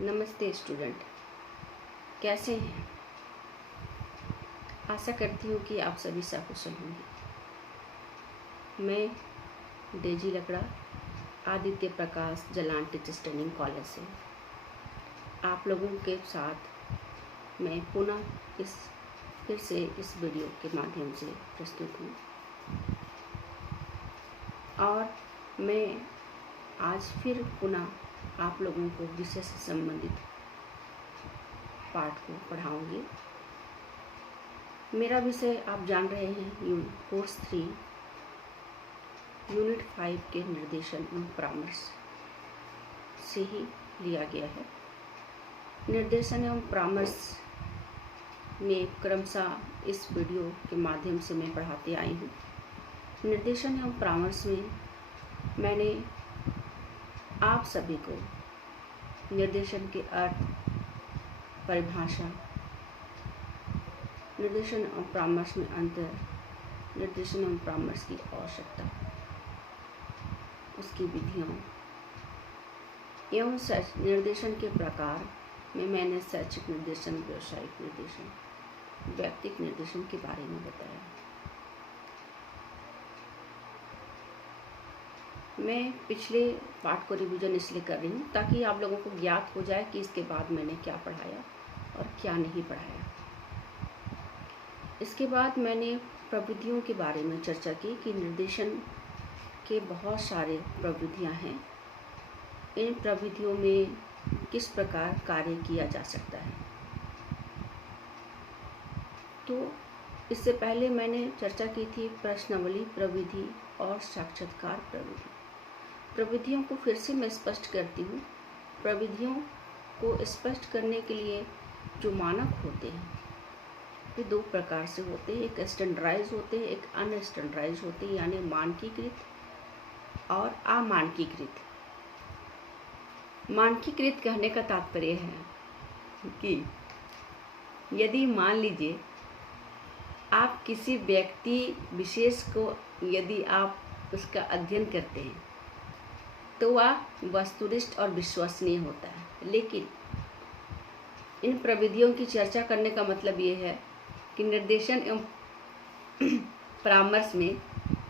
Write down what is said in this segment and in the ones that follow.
नमस्ते स्टूडेंट, कैसे हैं? आशा करती हूँ कि आप सभी सकुशल होंगे। मैं डेजी लकड़ा आदित्य प्रकाश जलान टीचर्स ट्रेनिंग कॉलेज से आप लोगों के साथ मैं पुनः फिर से इस वीडियो के माध्यम से प्रस्तुत हूँ और मैं आज फिर पुनः आप लोगों को विषय से संबंधित पाठ को पढ़ाऊंगी। मेरा विषय आप जान रहे हैं कोर्स 3 यूनिट 5 के निर्देशन एवं परामर्श से ही लिया गया है। निर्देशन एवं परामर्श में क्रमशः इस वीडियो के माध्यम से मैं पढ़ाते आई हूँ। निर्देशन एवं परामर्श में मैंने आप सभी को निर्देशन के अर्थ, परिभाषा, निर्देशन एवं परामर्श में अंतर, निर्देशन एवं परामर्श की आवश्यकता, उसकी विधियों एवं निर्देशन के प्रकार में मैंने शैक्षिक निर्देशन, व्यावसायिक निर्देशन, व्यक्तिगत निर्देशन के बारे में बताया। मैं पिछले पाठ को रिवीजन इसलिए कर रही हूँ ताकि आप लोगों को ज्ञात हो जाए कि इसके बाद मैंने क्या पढ़ाया और क्या नहीं पढ़ाया। इसके बाद मैंने प्रविधियों के बारे में चर्चा की कि निर्देशन के बहुत सारे प्रविधियाँ हैं। इन प्रविधियों में किस प्रकार कार्य किया जा सकता है। तो इससे पहले मैंने चर्चा की थी प्रश्नावली प्रविधि और साक्षात्कार प्रविधि। प्रविधियों को फिर से मैं स्पष्ट करती हूँ। प्रविधियों को स्पष्ट करने के लिए जो मानक होते हैं ये दो प्रकार से होते हैं। एक स्टैंडर्डाइज होते हैं, एक अनस्टैंडर्डाइज होते हैं, यानी मानकीकृत और अमानकीकृत। मानकीकृत कहने का तात्पर्य है कि यदि मान लीजिए आप किसी व्यक्ति विशेष को यदि आप उसका अध्ययन करते हैं तो वह वस्तुनिष्ठ और विश्वसनीय होता है। लेकिन इन प्रविधियों की चर्चा करने का मतलब ये है कि निर्देशन एवं परामर्श में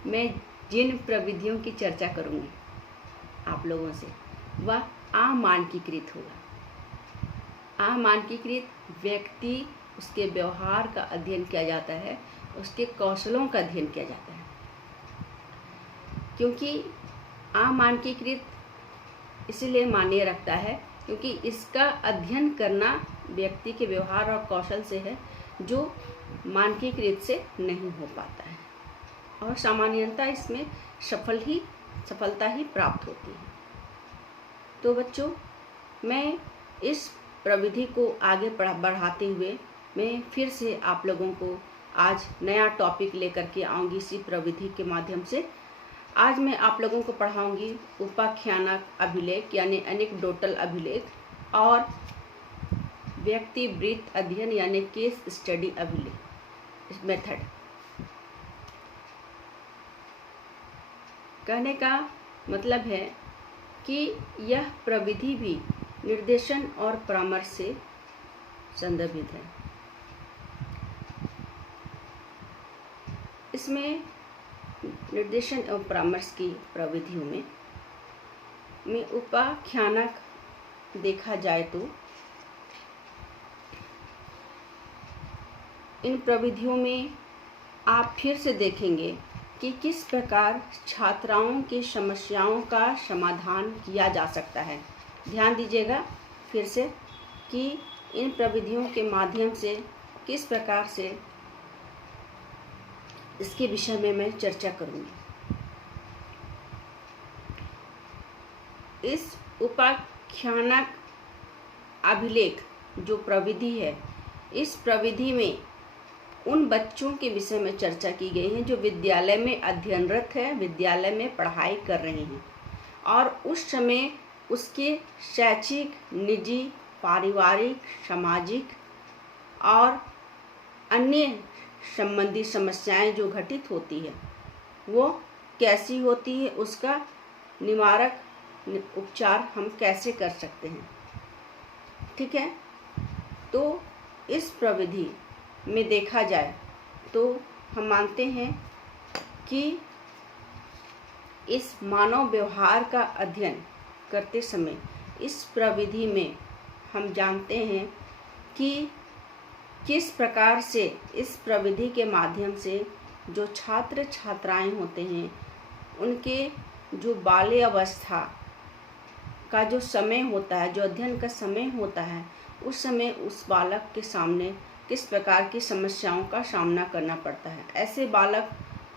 मैं जिन प्रविधियों की चर्चा करूँगी आप लोगों से वह अमानकीकृत होगा। अमानकीकृत व्यक्ति, उसके व्यवहार का अध्ययन किया जाता है, उसके कौशलों का अध्ययन किया जाता है। क्योंकि अमानकीकृत इसलिए मान्य रखता है क्योंकि इसका अध्ययन करना व्यक्ति के व्यवहार और कौशल से है जो मानकीकृत से नहीं हो पाता है और सामान्यतः इसमें सफलता ही प्राप्त होती है। तो बच्चों, मैं इस प्रविधि को आगे बढ़ाते हुए मैं फिर से आप लोगों को आज नया टॉपिक लेकर के आऊँगी। इसी प्रविधि के माध्यम से आज मैं आप लोगों को पढ़ाऊँगी उपाख्यानक अभिलेख यानी एनेक्डोटल अभिलेख और व्यक्तिवृत्त अध्ययन यानी केस स्टडी अभिलेख मेथड। कहने का मतलब है कि यह प्रविधि भी निर्देशन और परामर्श से संदर्भित है। इसमें निर्देशन एवं परामर्श की प्रविधियों में उपाख्यानक देखा जाए तो इन प्रविधियों में आप फिर से देखेंगे कि किस प्रकार छात्राओं की समस्याओं का समाधान किया जा सकता है। ध्यान दीजिएगा फिर से कि इन प्रविधियों के माध्यम से किस प्रकार से इसके विषय में मैं चर्चा करूंगी। इस उपाख्यानक अभिलेख जो प्रविधि है, इस प्रविधि में उन बच्चों के विषय में चर्चा की गई है जो विद्यालय में अध्ययनरत है, विद्यालय में पढ़ाई कर रहे हैं और उस समय उसके शैक्षिक, निजी, पारिवारिक, सामाजिक और अन्य संबंधी समस्याएं जो घटित होती है वो कैसी होती है, उसका निवारक उपचार हम कैसे कर सकते हैं। ठीक है। तो इस प्रविधि में देखा जाए तो हम मानते हैं कि इस मानव व्यवहार का अध्ययन करते समय इस प्रविधि में हम जानते हैं कि किस प्रकार से इस प्रविधि के माध्यम से जो छात्र छात्राएं होते हैं उनके जो बाल्य अवस्था का जो समय होता है, जो अध्ययन का समय होता है, उस समय उस बालक के सामने किस प्रकार की समस्याओं का सामना करना पड़ता है। ऐसे बालक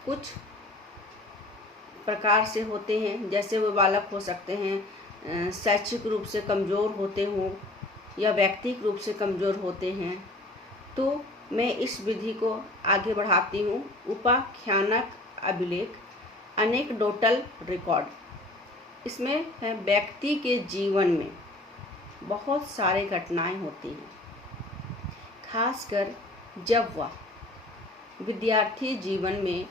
कुछ प्रकार से होते हैं, जैसे वो बालक हो सकते हैं शैक्षिक रूप से कमज़ोर होते हों या व्यक्तिगत रूप से कमज़ोर होते हैं। तो मैं इस विधि को आगे बढ़ाती हूँ। उपाख्यानक अभिलेख एनेक्डोटल रिकॉर्ड। इसमें है व्यक्ति के जीवन में बहुत सारे घटनाएं होती हैं, खासकर जब वह विद्यार्थी जीवन में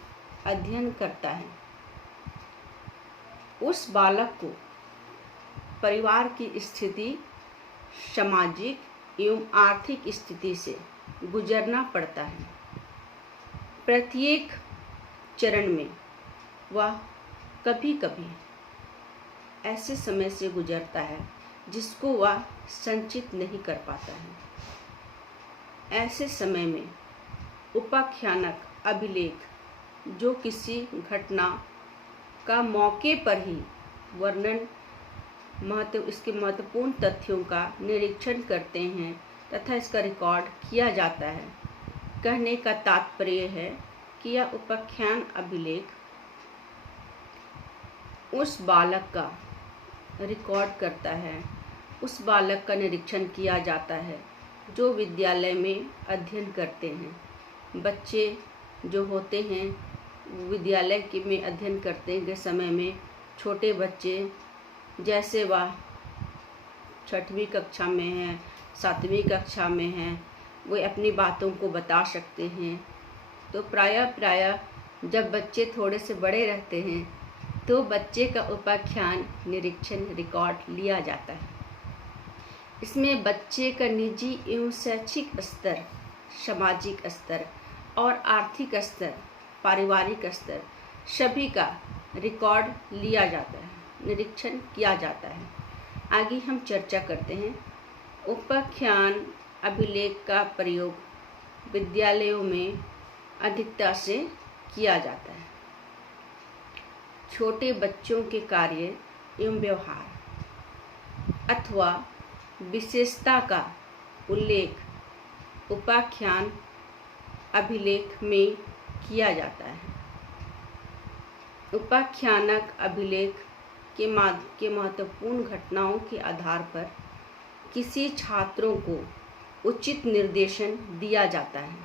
अध्ययन करता है। उस बालक को परिवार की स्थिति, सामाजिक एवं आर्थिक स्थिति से गुजरना पड़ता है। प्रत्येक चरण में वह कभी कभी ऐसे समय से गुजरता है जिसको वह संचित नहीं कर पाता है। ऐसे समय में उपाख्यानक अभिलेख जो किसी घटना का मौके पर ही वर्णन इसके महत्वपूर्ण तथ्यों का निरीक्षण करते हैं तथा इसका रिकॉर्ड किया जाता है। कहने का तात्पर्य है कि यह उपाख्यान अभिलेख उस बालक का रिकॉर्ड करता है, उस बालक का निरीक्षण किया जाता है जो विद्यालय में अध्ययन करते हैं। बच्चे जो होते हैं विद्यालय में अध्ययन करते के समय में छोटे बच्चे जैसे वह 6वीं कक्षा में हैं, 7वीं कक्षा में हैं, वे अपनी बातों को बता सकते हैं। तो प्रायः जब बच्चे थोड़े से बड़े रहते हैं तो बच्चे का उपाख्यान निरीक्षण रिकॉर्ड लिया जाता है। इसमें बच्चे का निजी एवं शैक्षिक स्तर, सामाजिक स्तर और आर्थिक स्तर, पारिवारिक स्तर सभी का रिकॉर्ड लिया जाता है, निरीक्षण किया जाता है। आगे हम चर्चा करते हैं। उपाख्यान अभिलेख का प्रयोग विद्यालयों में अधिकता से किया जाता है। छोटे बच्चों के कार्य एवं व्यवहार अथवा विशेषता का उल्लेख उपाख्यान अभिलेख में किया जाता है। उपाख्यानक अभिलेख के महत्वपूर्ण घटनाओं के आधार पर किसी छात्रों को उचित निर्देशन दिया जाता है।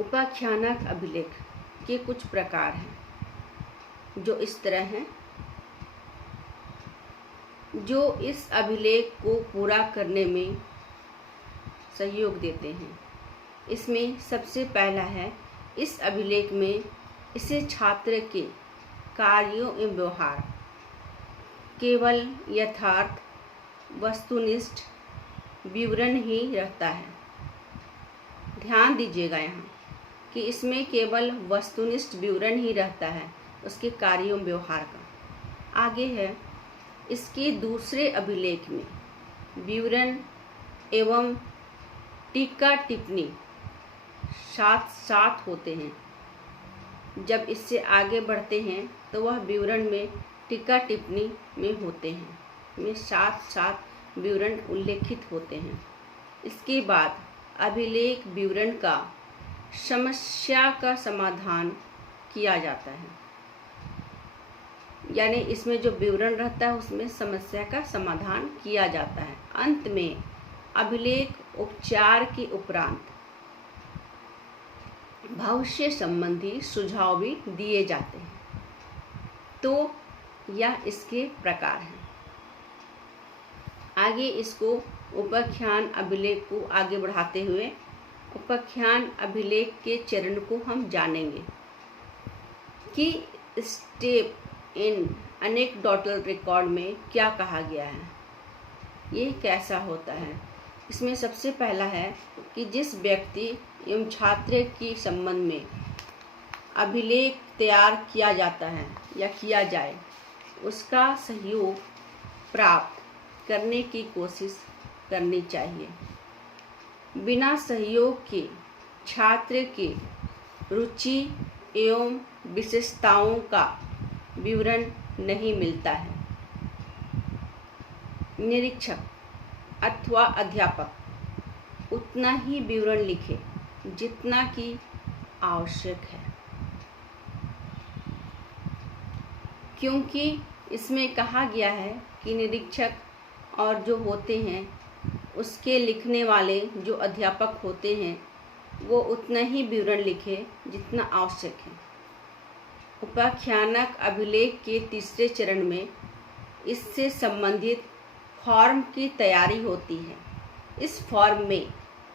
उपाख्यानक अभिलेख के कुछ प्रकार हैं जो इस तरह हैं, जो इस अभिलेख को पूरा करने में सहयोग देते हैं। इसमें सबसे पहला है, इस अभिलेख में इसे छात्र के कार्यों एवं व्यवहार केवल यथार्थ वस्तुनिष्ठ विवरण ही रहता है। ध्यान दीजिएगा यहाँ कि इसमें केवल वस्तुनिष्ठ विवरण ही रहता है उसके कार्यों व्यवहार का। आगे है, इसके दूसरे अभिलेख में विवरण एवं टीका टिप्पणी साथ साथ होते हैं। जब इससे आगे बढ़ते हैं तो वह विवरण में टीका टिप्पणी में होते हैं, में साथ साथ विवरण उल्लेखित होते हैं। इसके बाद अभिलेख विवरण का समस्या का समाधान किया जाता है, यानी इसमें जो विवरण रहता है उसमें समस्या का समाधान किया जाता है। अंत में अभिलेख उपचार के उपरांत भविष्य संबंधी सुझाव भी दिए जाते हैं। तो यह इसके प्रकार हैं। आगे इसको उपाख्यान अभिलेख को आगे बढ़ाते हुए उपाख्यान अभिलेख के चरण को हम जानेंगे कि स्टेप इन एनेक्डोटल रिकॉर्ड में क्या कहा गया है, ये कैसा होता है। इसमें सबसे पहला है कि जिस व्यक्ति एवं छात्र के संबंध में अभिलेख तैयार किया जाता है या किया जाए, उसका सहयोग प्राप्त करने की कोशिश करनी चाहिए। बिना सहयोग के छात्र के रुचि एवं विशेषताओं का विवरण नहीं मिलता है। निरीक्षक अथवा अध्यापक उतना ही विवरण लिखे जितना कि आवश्यक है, क्योंकि इसमें कहा गया है कि निरीक्षक और जो होते हैं उसके लिखने वाले जो अध्यापक होते हैं वो उतना ही विवरण लिखे जितना आवश्यक है। उपाख्यानक अभिलेख के तीसरे चरण में इससे संबंधित फॉर्म की तैयारी होती है। इस फॉर्म में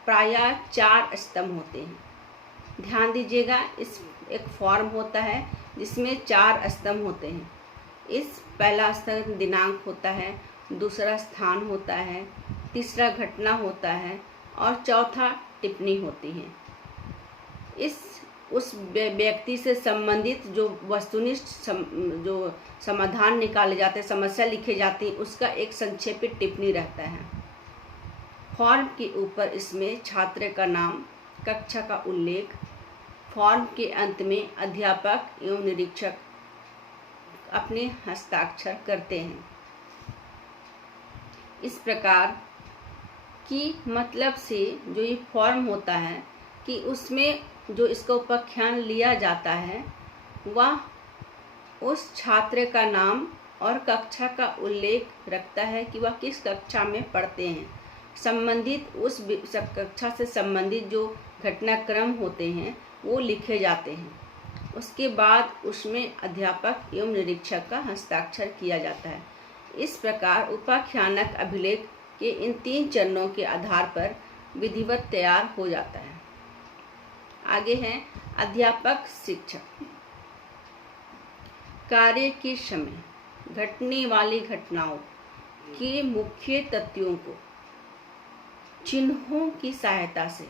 प्रायः 4 स्तंभ होते हैं। ध्यान दीजिएगा, इस एक फॉर्म होता है जिसमें 4 स्तंभ होते हैं। इस पहला स्तंभ दिनांक होता है, दूसरा स्थान होता है, तीसरा घटना होता है और चौथा टिप्पणी होती है। उस व्यक्ति से संबंधित जो वस्तुनिष्ठ जो समाधान निकाले जाते हैं, समस्या लिखे जाती है, उसका एक संक्षेपित टिप्पणी रहता है। फॉर्म के ऊपर इसमें छात्र का नाम, कक्षा का उल्लेख, फॉर्म के अंत में अध्यापक एवं निरीक्षक अपने हस्ताक्षर करते हैं। इस प्रकार की मतलब से जो ये फॉर्म होता है कि उसमें जो इसका उपाख्यान लिया जाता है वह उस छात्र का नाम और कक्षा का उल्लेख रखता है कि वह किस कक्षा में पढ़ते हैं। संबंधित उस कक्षा से संबंधित जो घटनाक्रम होते हैं वो लिखे जाते हैं। उसके बाद उसमें अध्यापक एवं निरीक्षक का हस्ताक्षर किया जाता है। इस प्रकार उपाख्यानक अभिलेख के इन 3 चरणों के आधार पर विधिवत तैयार हो जाता है। आगे हैं अध्यापक शिक्षक। कार्य के समय घटने वाली घटनाओं के मुख्य तथ्यों को चिन्हों की सहायता से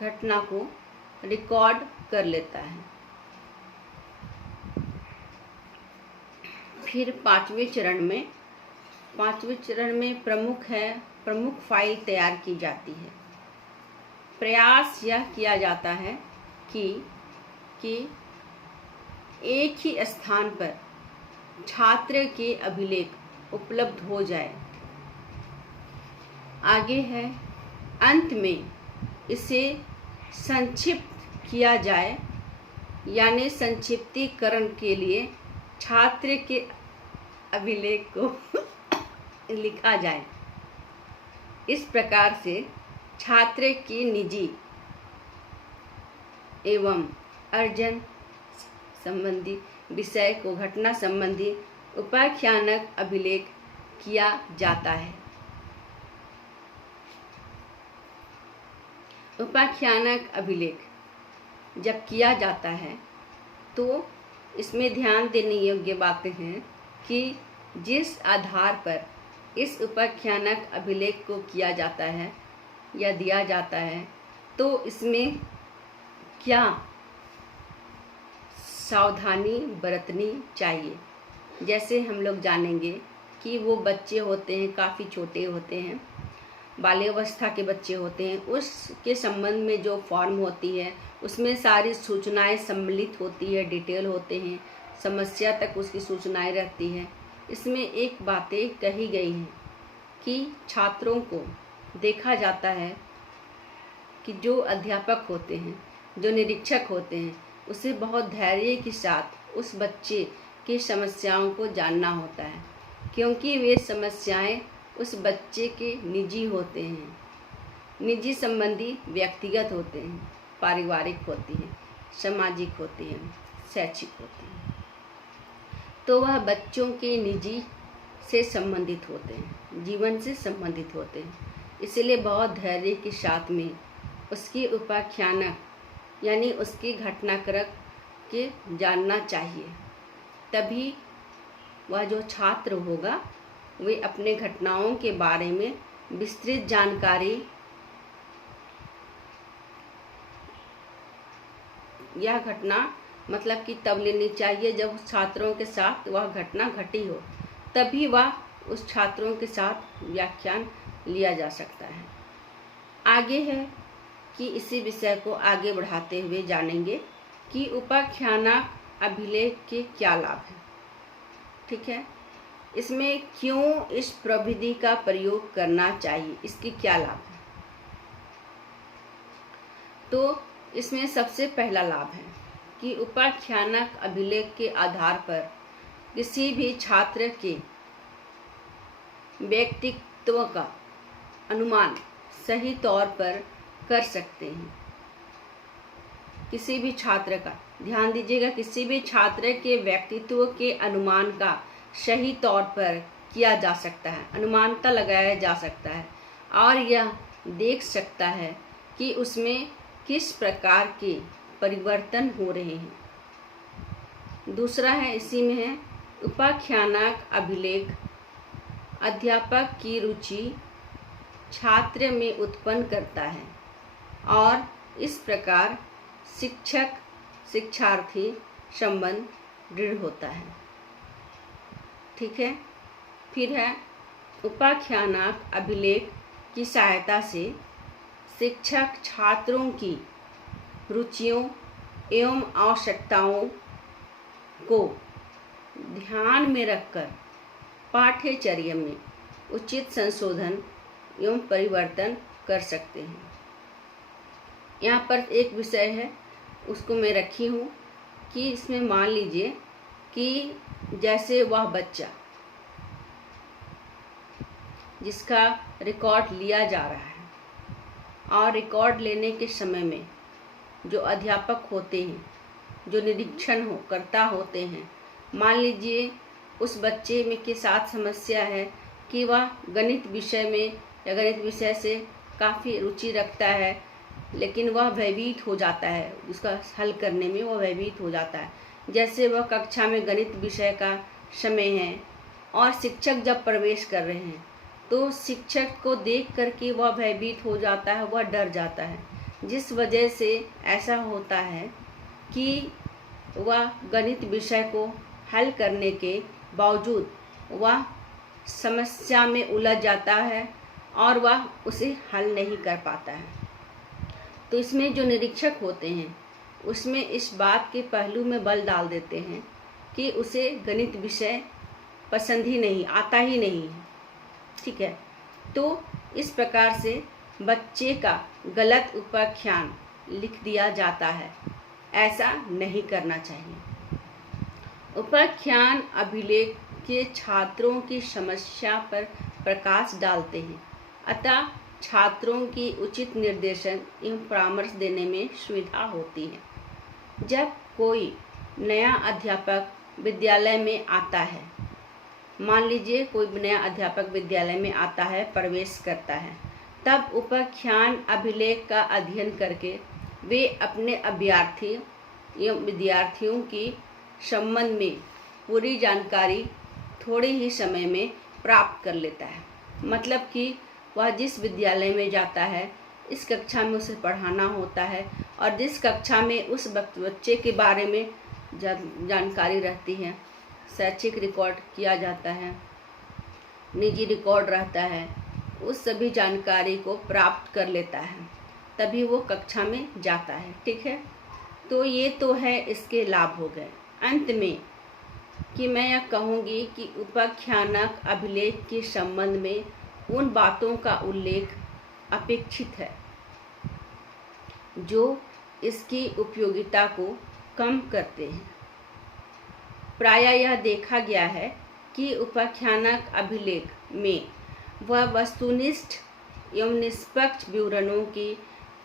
घटना को रिकॉर्ड कर लेता है। फिर पांचवें चरण में प्रमुख फाइल तैयार की जाती है। प्रयास यह किया जाता है कि एक ही स्थान पर छात्र के अभिलेख उपलब्ध हो जाए। आगे है अंत में इसे संक्षिप्त किया जाए, यानी संक्षिप्तीकरण के लिए छात्र के अभिलेख को लिखा जाए। इस प्रकार से छात्र की निजी एवं अर्जन संबंधी विषय को घटना संबंधी उपाख्यानक अभिलेख किया जाता है। उपाख्यानक अभिलेख जब किया जाता है तो इसमें ध्यान देने योग्य बातें हैं कि जिस आधार पर इस उपाख्यानक अभिलेख को किया जाता है या दिया जाता है तो इसमें क्या सावधानी बरतनी चाहिए। जैसे हम लोग जानेंगे कि वो बच्चे होते हैं, काफ़ी छोटे होते हैं, बाल्यावस्था के बच्चे होते हैं, उसके संबंध में जो फॉर्म होती है उसमें सारी सूचनाएं सम्मिलित होती है, डिटेल होते हैं, समस्या तक उसकी सूचनाएं रहती है। इसमें एक बातें कही गई हैं कि छात्रों को देखा जाता है कि जो अध्यापक होते हैं, जो निरीक्षक होते हैं, उसे बहुत धैर्य के साथ उस बच्चे की समस्याओं को जानना होता है, क्योंकि वे समस्याएं उस बच्चे के निजी होते हैं, निजी संबंधी व्यक्तिगत होते हैं, पारिवारिक होती हैं, सामाजिक होती हैं, शैक्षिक होती हैं। तो वह बच्चों के निजी से संबंधित होते हैं, जीवन से संबंधित होते हैं। इसलिए बहुत धैर्य के साथ में उसकी उपाख्यानक यानी उसकी घटनाक्रम के जानना चाहिए, तभी वह जो छात्र होगा वे अपने घटनाओं के बारे में विस्तृत जानकारी यह घटना मतलब कि तब लेनी चाहिए जब उस छात्रों के साथ वह घटना घटी हो, तभी वह उस छात्रों के साथ व्याख्यान लिया जा सकता है। आगे है कि इसी विषय को आगे बढ़ाते हुए जानेंगे कि उपाख्यानक अभिलेख के क्या लाभ हैं। ठीक है, इसमें क्यों इस प्रविधि का प्रयोग करना चाहिए, इसके क्या लाभ है। तो इसमें सबसे पहला लाभ है कि उपाख्यानक अभिलेख के आधार पर किसी भी छात्र के व्यक्तित्व का अनुमान सही तौर पर कर सकते हैं। किसी भी छात्र का, ध्यान दीजिएगा, किसी भी छात्र के व्यक्तित्व के अनुमान का सही तौर पर किया जा सकता है, अनुमानता लगाया जा सकता है और यह देख सकता है कि उसमें किस प्रकार के परिवर्तन हो रहे हैं। दूसरा है, इसी में है, उपाख्यानक अभिलेख अध्यापक की रुचि छात्र में उत्पन्न करता है और इस प्रकार शिक्षक शिक्षार्थी संबंध दृढ़ होता है। ठीक है, फिर है, उपाख्यानक अभिलेख की सहायता से शिक्षक छात्रों की रुचियों एवं आवश्यकताओं को ध्यान में रखकर पाठ्यचर्या में उचित संशोधन एवं परिवर्तन कर सकते हैं। यहाँ पर एक विषय है, उसको मैं रखी हूँ कि इसमें मान लीजिए कि जैसे वह बच्चा जिसका रिकॉर्ड लिया जा रहा है और रिकॉर्ड लेने के समय में जो अध्यापक होते हैं, जो निरीक्षण करता होते हैं, मान लीजिए उस बच्चे में के साथ समस्या है कि वह गणित विषय में या गणित विषय से काफ़ी रुचि रखता है, लेकिन वह भयभीत हो जाता है, उसका हल करने में वह भयभीत हो जाता है। जैसे वह कक्षा में गणित विषय का समय है और शिक्षक जब प्रवेश कर रहे हैं तो शिक्षक को देख करके वह भयभीत हो जाता है, वह डर जाता है, जिस वजह से ऐसा होता है कि वह गणित विषय को हल करने के बावजूद वह समस्या में उलझ जाता है और वह उसे हल नहीं कर पाता है। तो इसमें जो निरीक्षक होते हैं उसमें इस बात के पहलू में बल डाल देते हैं कि उसे गणित विषय पसंद ही नहीं, आता ही नहीं है। ठीक है, तो इस प्रकार से बच्चे का गलत उपाख्यान लिख दिया जाता है, ऐसा नहीं करना चाहिए। उपाख्यान अभिलेख के छात्रों की समस्या पर प्रकाश डालते हैं, अतः छात्रों की उचित निर्देशन एवं परामर्श देने में सुविधा होती है। जब कोई नया अध्यापक विद्यालय में आता है, मान लीजिए कोई नया अध्यापक विद्यालय में आता है, प्रवेश करता है, तब उपाख्यान अभिलेख का अध्ययन करके वे अपने अभ्यर्थी एवं विद्यार्थियों की संबंध में पूरी जानकारी थोड़े ही समय में प्राप्त कर लेता है। मतलब कि वह जिस विद्यालय में जाता है, इस कक्षा में उसे पढ़ाना होता है और जिस कक्षा में उस बच्चे के बारे में जानकारी रहती है, शैक्षिक रिकॉर्ड किया जाता है, निजी रिकॉर्ड रहता है, उस सभी जानकारी को प्राप्त कर लेता है, तभी वो कक्षा में जाता है। ठीक है, तो ये तो है इसके लाभ हो गए। अंत में कि मैं यह कहूँगी कि उपाख्यानक अभिलेख के संबंध में उन बातों का उल्लेख अपेक्षित है जो इसकी उपयोगिता को कम करते हैं। प्रायः यह देखा गया है कि उपाख्यानक अभिलेख में वह वस्तुनिष्ठ एवं निष्पक्ष विवरणों की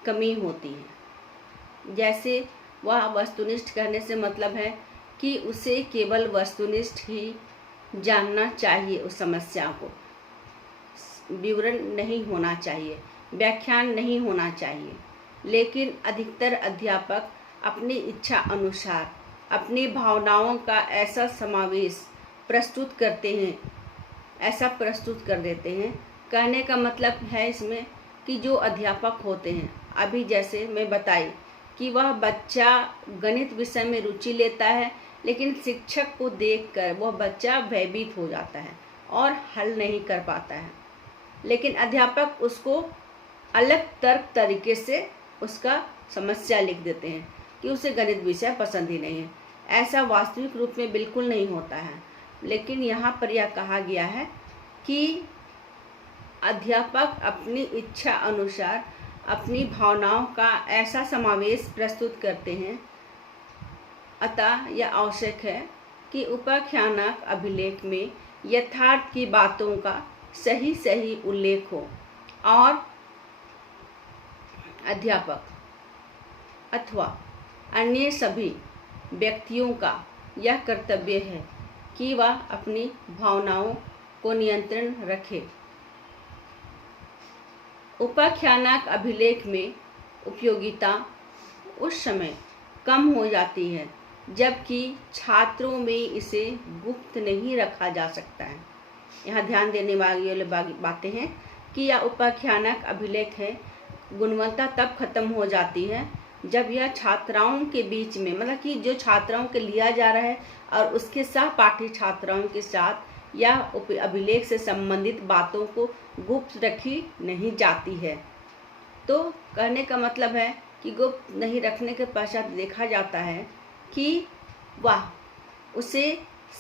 कमी होती है। जैसे वह वस्तुनिष्ठ कहने से मतलब है कि उसे केवल वस्तुनिष्ठ ही जानना चाहिए, उस समस्या को विवरण नहीं होना चाहिए, व्याख्यान नहीं होना चाहिए। लेकिन अधिकतर अध्यापक अपनी इच्छा अनुसार अपनी भावनाओं का ऐसा समावेश प्रस्तुत करते हैं, ऐसा प्रस्तुत कर देते हैं। कहने का मतलब है इसमें कि जो अध्यापक होते हैं, अभी जैसे मैं बताई कि वह बच्चा गणित विषय में रुचि लेता है, लेकिन शिक्षक को देखकर वह बच्चा भयभीत हो जाता है और हल नहीं कर पाता है, लेकिन अध्यापक उसको अलग तर्क तरीके से उसका समस्या लिख देते हैं कि उसे गणित विषय पसंद ही नहीं है। ऐसा वास्तविक रूप में बिल्कुल नहीं होता है, लेकिन यहाँ पर यह कहा गया है कि अध्यापक अपनी इच्छा अनुसार अपनी भावनाओं का ऐसा समावेश प्रस्तुत करते हैं। अतः यह आवश्यक है कि उपाख्यानक अभिलेख में यथार्थ की बातों का सही सही उल्लेख हो और अध्यापक अथवा अन्य सभी व्यक्तियों का यह कर्तव्य है कि वह अपनी भावनाओं को नियंत्रण रखे। उपाख्यानक अभिलेख में उपयोगिता उस समय कम हो जाती है जबकि छात्रों में इसे गुप्त नहीं रखा जा सकता है। यहाँ ध्यान देने वाली बातें हैं कि यह उपाख्यानक अभिलेख है, गुणवत्ता तब खत्म हो जाती है जब यह छात्राओं के बीच में, मतलब कि जो छात्राओं के लिया जा रहा है और उसके सहपाठी छात्राओं के साथ यह अभिलेख से संबंधित बातों को गुप्त रखी नहीं जाती है। तो कहने का मतलब है कि गुप्त नहीं रखने के पश्चात देखा जाता है कि वह उसे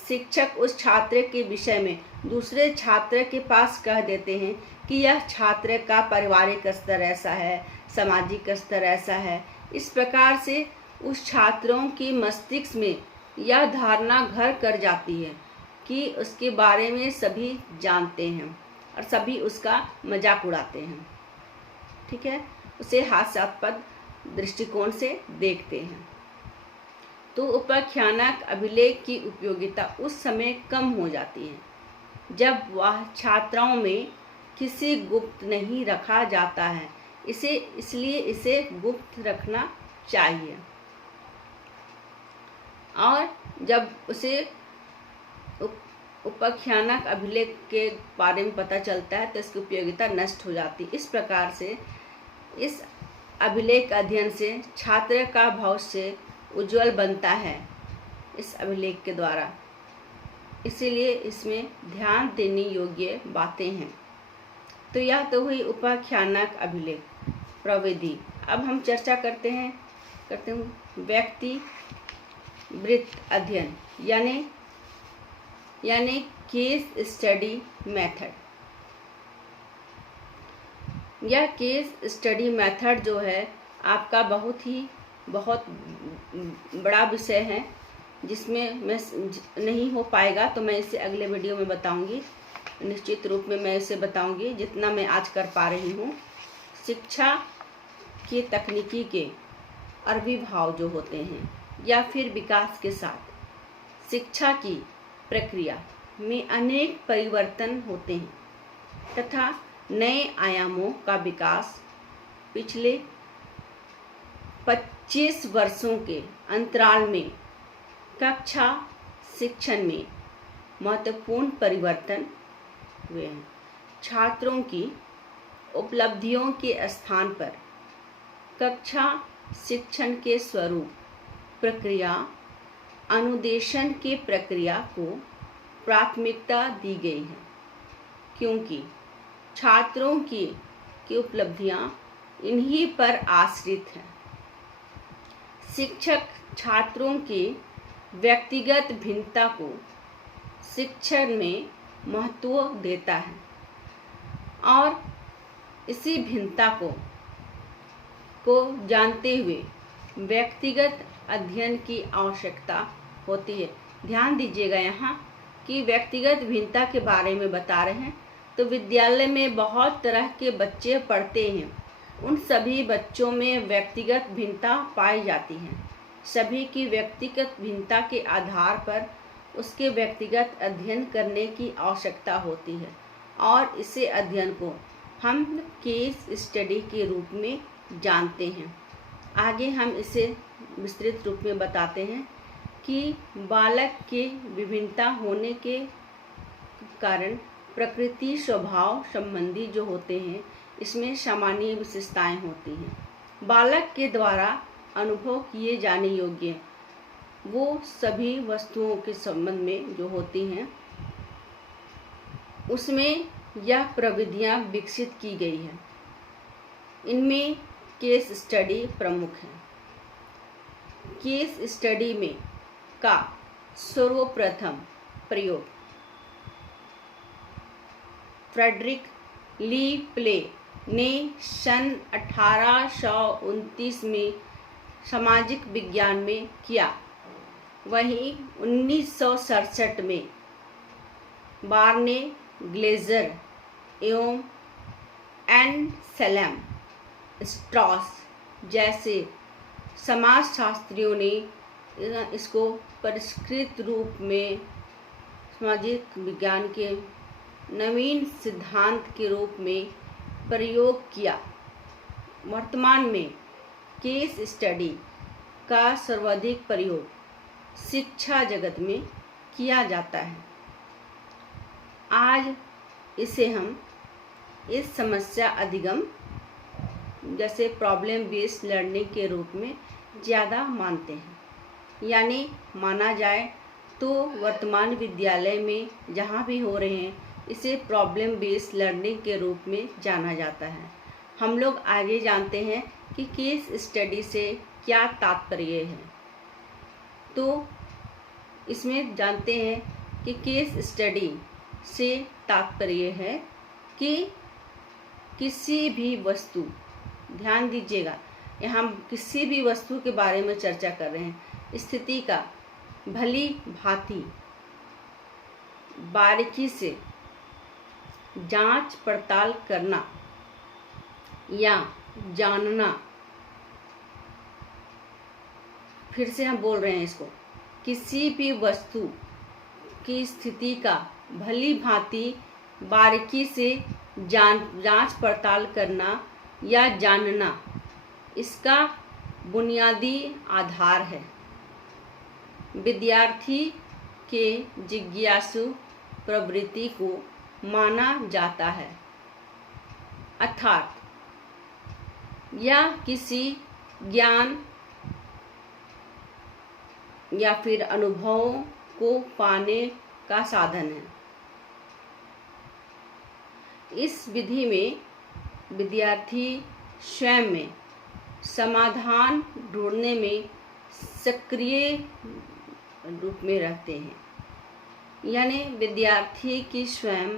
शिक्षक उस छात्र के विषय में दूसरे छात्र के पास कह देते हैं कि यह छात्र का पारिवारिक स्तर ऐसा है, सामाजिक स्तर ऐसा है। इस प्रकार से उस छात्रों के मस्तिष्क में यह धारणा घर कर जाती है कि उसके बारे में सभी जानते हैं और सभी उसका मजाक उड़ाते हैं। ठीक है, उसे हास्यास्पद दृष्टिकोण से देखते हैं। तो उपाख्यानक अभिलेख की उपयोगिता उस समय कम हो जाती है जब वह छात्राओं में किसी गुप्त नहीं रखा जाता है, इसलिए इसे गुप्त रखना चाहिए। और जब उसे उपाख्यानक अभिलेख के बारे में पता चलता है तो इसकी उपयोगिता नष्ट हो जाती है। इस प्रकार से इस अभिलेख अध्ययन से छात्र का भविष्य उज्जवल बनता है इस अभिलेख के द्वारा, इसीलिए इसमें ध्यान देने योग्य बातें हैं। तो यह तो हुई उपाख्यानक अभिलेख प्रविधि। अब हम चर्चा करते हैं व्यक्ति वृत्त अध्ययन यानी केस स्टडी मेथड। यह केस स्टडी मेथड जो है आपका बहुत बड़ा विषय है, जिसमें मैं नहीं हो पाएगा तो मैं इसे अगले वीडियो में बताऊंगी। निश्चित रूप में मैं इसे बताऊंगी जितना मैं आज कर पा रही हूँ। शिक्षा के तकनीकी के आविर्भाव जो होते हैं या फिर विकास के साथ शिक्षा की प्रक्रिया में अनेक परिवर्तन होते हैं तथा नए आयामों का विकास पिछले 25 वर्षों के अंतराल में कक्षा शिक्षण में महत्वपूर्ण परिवर्तन हुए हैं। छात्रों की उपलब्धियों के स्थान पर कक्षा शिक्षण के स्वरूप, प्रक्रिया, अनुदेशन के प्रक्रिया को प्राथमिकता दी गई है, क्योंकि छात्रों की उपलब्धियां इन्हीं पर आश्रित हैं। शिक्षक छात्रों की व्यक्तिगत भिन्नता को शिक्षण में महत्व देता है और इसी भिन्नता को जानते हुए व्यक्तिगत अध्ययन की आवश्यकता होती है। ध्यान दीजिएगा यहाँ कि व्यक्तिगत भिन्नता के बारे में बता रहे हैं। तो विद्यालय में बहुत तरह के बच्चे पढ़ते हैं, उन सभी बच्चों में व्यक्तिगत भिन्नता पाई जाती है। सभी की व्यक्तिगत भिन्नता के आधार पर उसके व्यक्तिगत अध्ययन करने की आवश्यकता होती है और इसे अध्ययन को हम केस स्टडी के रूप में जानते हैं। आगे हम इसे विस्तृत रूप में बताते हैं कि बालक के विभिन्नता होने के कारण प्रकृति स्वभाव संबंधी जो होते हैं इसमें सामान्य विशेषताएं होती हैं। बालक के द्वारा अनुभव किए जाने योग्य वो सभी वस्तुओं के संबंध में जो होती हैं उसमें यह प्रविधियां विकसित की गई है। इनमें केस स्टडी प्रमुख है। केस स्टडी में का सर्वप्रथम प्रयोग फ्रेडरिक ली प्ले ने सन 1829 में सामाजिक विज्ञान में किया। वहीं 1967 में बार्ने ग्लेजर एवं एनसेलम स्ट्रॉस जैसे समाजशास्त्रियों ने इसको परिष्कृत रूप में सामाजिक विज्ञान के नवीन सिद्धांत के रूप में प्रयोग किया। वर्तमान में केस स्टडी का सर्वाधिक प्रयोग शिक्षा जगत में किया जाता है। आज इसे हम इस समस्या अधिगम जैसे प्रॉब्लम बेस्ड लर्निंग के रूप में ज़्यादा मानते हैं। यानी माना जाए तो वर्तमान विद्यालय में जहाँ भी हो रहे हैं इसे प्रॉब्लम बेस्ड लर्निंग के रूप में जाना जाता है। हम लोग आगे जानते हैं कि केस स्टडी से क्या तात्पर्य है। तो इसमें जानते हैं कि केस स्टडी से तात्पर्य है कि किसी भी वस्तु, ध्यान दीजिएगा यहाँ हम किसी भी वस्तु के बारे में चर्चा कर रहे हैं, स्थिति का भली भांति बारीकी से जांच पड़ताल करना या जानना। फिर से हम बोल रहे हैं इसको, किसी भी वस्तु की स्थिति का भली भांति बारीकी से जांच पड़ताल करना या जानना इसका बुनियादी आधार है। विद्यार्थी के जिज्ञासु प्रवृत्ति को माना जाता है, अर्थात यह किसी ज्ञान या फिर अनुभवों को पाने का साधन है। इस विधि में विद्यार्थी स्वयं में समाधान ढूंढने में सक्रिय रूप में रहते हैं। यानी विद्यार्थी की स्वयं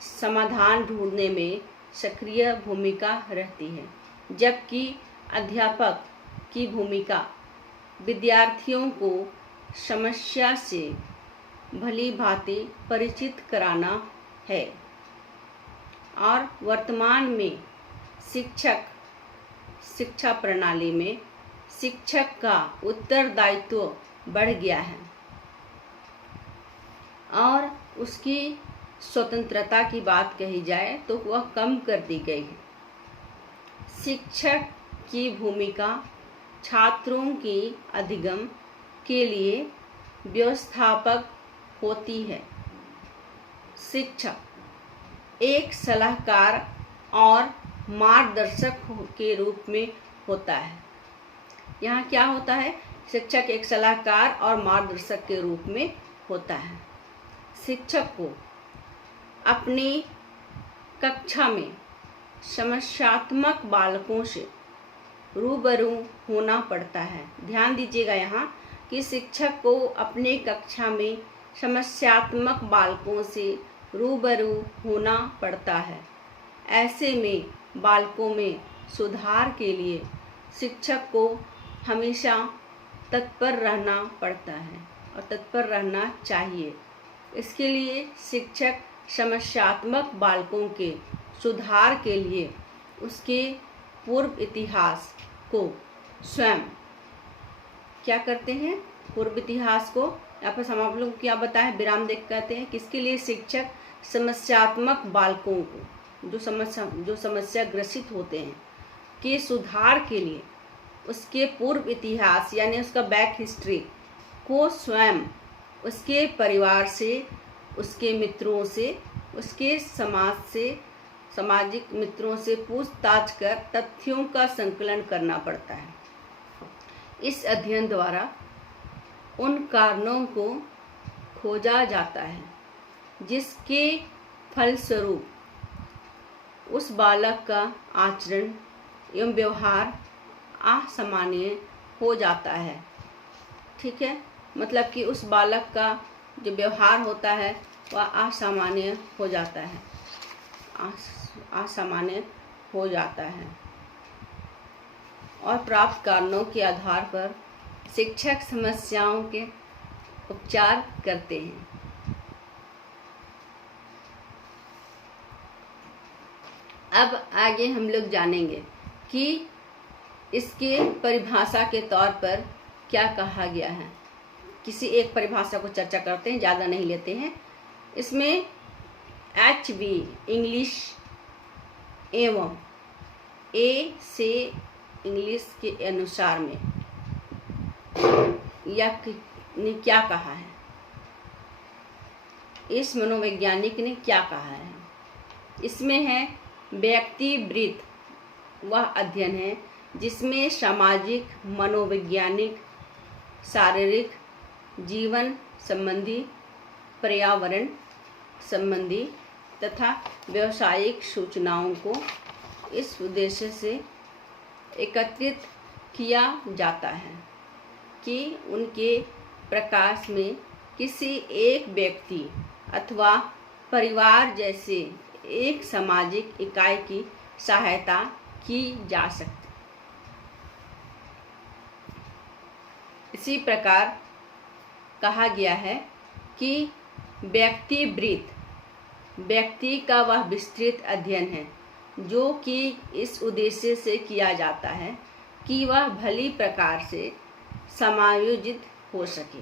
समाधान ढूंढने में सक्रिय भूमिका रहती है, जबकि अध्यापक की भूमिका विद्यार्थियों को समस्या से भली भांति परिचित कराना है। और वर्तमान में शिक्षा प्रणाली में शिक्षक का उत्तरदायित्व बढ़ गया है और उसकी स्वतंत्रता की बात कही जाए तो वह कम कर दी गई है। शिक्षक की भूमिका छात्रों की अधिगम के लिए व्यवस्थापक होती है। शिक्षक एक सलाहकार और मार्गदर्शक के रूप में होता है। यहाँ क्या होता है? शिक्षक एक सलाहकार और मार्गदर्शक के रूप में होता है। शिक्षक को अपनी कक्षा में समस्यात्मक बालकों से रूबरू होना पड़ता है। ध्यान दीजिएगा यहाँ कि शिक्षक को अपने कक्षा में समस्यात्मक बालकों से रूबरू होना पड़ता है। ऐसे में बालकों में सुधार के लिए शिक्षक को हमेशा तत्पर रहना पड़ता है और तत्पर रहना चाहिए। इसके लिए शिक्षक समस्यात्मक बालकों के सुधार के लिए उसके पूर्व इतिहास को स्वयं क्या करते हैं? पूर्व इतिहास को यहाँ पर हम आप लोग क्या बताएं, विराम देख कहते हैं किसके लिए? शिक्षक समस्यात्मक बालकों को जो समस्या ग्रसित होते हैं के सुधार के लिए उसके पूर्व इतिहास यानी उसका बैक हिस्ट्री को स्वयं उसके परिवार से, उसके मित्रों से, उसके समाज से, सामाजिक मित्रों से पूछताछ कर तथ्यों का संकलन करना पड़ता है। इस अध्ययन द्वारा उन कारणों को खोजा जाता है जिसके फलस्वरूप उस बालक का आचरण एवं व्यवहार असामान्य हो जाता है। ठीक है, मतलब कि उस बालक का जो व्यवहार होता है वह असामान्य हो जाता है, असामान्य हो जाता है। और प्राप्त कारणों के आधार पर शिक्षक समस्याओं के उपचार करते हैं। अब आगे हम लोग जानेंगे कि इसके परिभाषा के तौर पर क्या कहा गया है। किसी एक परिभाषा को चर्चा करते हैं, ज़्यादा नहीं लेते हैं। इसमें HB इंग्लिश एवं A से इंग्लिश के अनुसार में यह ने क्या कहा है, इस मनोवैज्ञानिक ने क्या कहा है। इसमें है व्यक्तिवृत्त वह अध्ययन है जिसमें सामाजिक, मनोवैज्ञानिक, शारीरिक, जीवन संबंधी, पर्यावरण संबंधी तथा व्यावसायिक सूचनाओं को इस उद्देश्य से एकत्रित किया जाता है कि उनके प्रकाश में किसी एक व्यक्ति अथवा परिवार जैसे एक सामाजिक इकाई की सहायता की जा सकती। इसी प्रकार कहा गया है कि व्यक्तिवृत्त व्यक्ति का वह विस्तृत अध्ययन है जो कि इस उद्देश्य से किया जाता है कि वह भली प्रकार से समायोजित हो सके।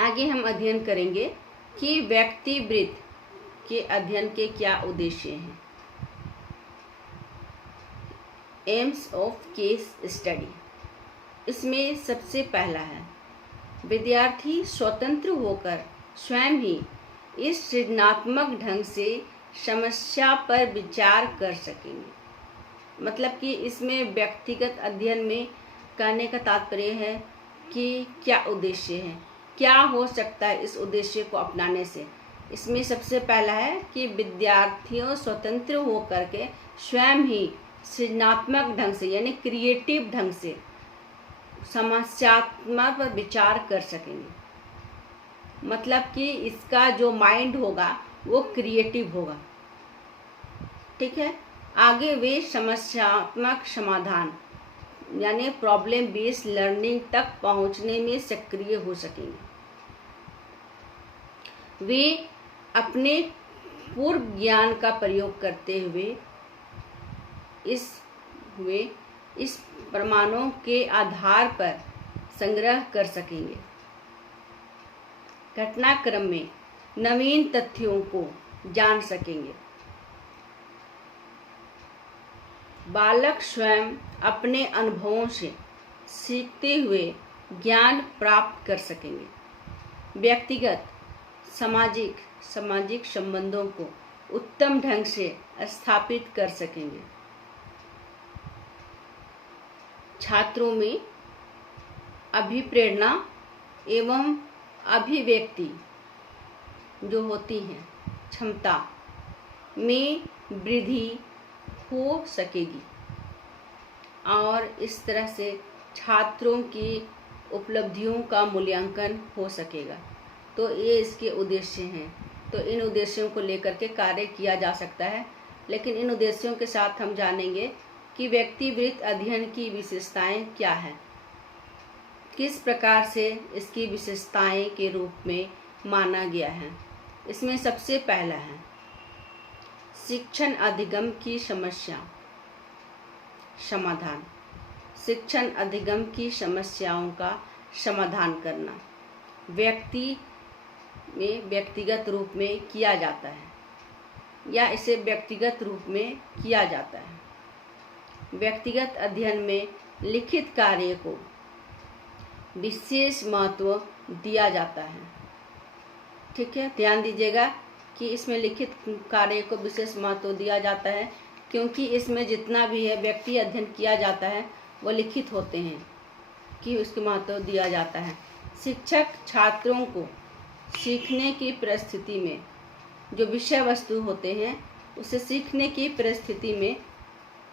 आगे हम अध्ययन करेंगे कि व्यक्तिवृत्त के अध्ययन के क्या उद्देश्य हैं। एम्स ऑफ केस स्टडी, इसमें सबसे पहला है विद्यार्थी स्वतंत्र होकर स्वयं ही इस सृजनात्मक ढंग से समस्या पर विचार कर सकेंगे। मतलब कि इसमें व्यक्तिगत अध्ययन में कहने का तात्पर्य है कि क्या उद्देश्य है, क्या हो सकता है इस उद्देश्य को अपनाने से। इसमें सबसे पहला है कि विद्यार्थियों स्वतंत्र होकर के स्वयं ही सृजनात्मक ढंग से यानी क्रिएटिव ढंग से समस्यात्मक पर विचार कर सकेंगे। मतलब कि इसका जो माइंड होगा वो क्रिएटिव होगा। ठीक है, आगे वे समस्यात्मक समाधान यानी प्रॉब्लम बेस्ड लर्निंग तक पहुंचने में सक्रिय हो सकेंगे। वे अपने पूर्व ज्ञान का प्रयोग करते हुए इस प्रमाणों के आधार पर संग्रह कर सकेंगे। घटनाक्रम में नवीन तथ्यों को जान सकेंगे। बालक स्वयं अपने अनुभवों से सीखते हुए ज्ञान प्राप्त कर सकेंगे। व्यक्तिगत सामाजिक संबंधों को उत्तम ढंग से स्थापित कर सकेंगे। छात्रों में अभिप्रेरणा एवं अभिव्यक्ति जो होती हैं क्षमता में वृद्धि हो सकेगी और इस तरह से छात्रों की उपलब्धियों का मूल्यांकन हो सकेगा। तो ये इसके उद्देश्य हैं। तो इन उद्देश्यों को लेकर के कार्य किया जा सकता है। लेकिन इन उद्देश्यों के साथ हम जानेंगे कि व्यक्तिवृत्त अध्ययन की विशेषताएं क्या हैं, किस प्रकार से इसकी विशेषताएं के रूप में माना गया है। इसमें सबसे पहला है शिक्षण अधिगम की समस्या समाधान। शिक्षण अधिगम की समस्याओं का समाधान करना व्यक्ति में व्यक्तिगत रूप में किया जाता है या इसे व्यक्तिगत रूप में किया जाता है। व्यक्तिगत अध्ययन में लिखित कार्य को विशेष महत्व दिया जाता है। ठीक है, ध्यान दीजिएगा कि इसमें लिखित कार्य को विशेष महत्व दिया जाता है, क्योंकि इसमें जितना भी है व्यक्ति अध्ययन किया जाता है वो लिखित होते हैं कि उसके महत्व दिया जाता है। शिक्षक छात्रों को सीखने की परिस्थिति में जो विषय वस्तु होते हैं उसे सीखने की परिस्थिति में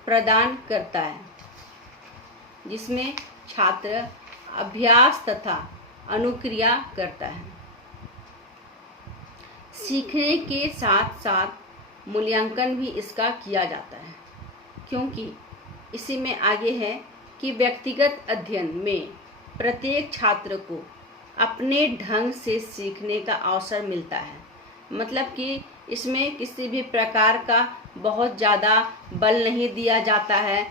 प्रदान करता है, जिसमें छात्र अभ्यास तथा अनुक्रिया करता है। सीखने के साथ साथ मूल्यांकन भी इसका किया जाता है, क्योंकि इसी में आगे है कि व्यक्तिगत अध्ययन में प्रत्येक छात्र को अपने ढंग से सीखने का अवसर मिलता है। मतलब कि इसमें किसी भी प्रकार का बहुत ज़्यादा बल नहीं दिया जाता है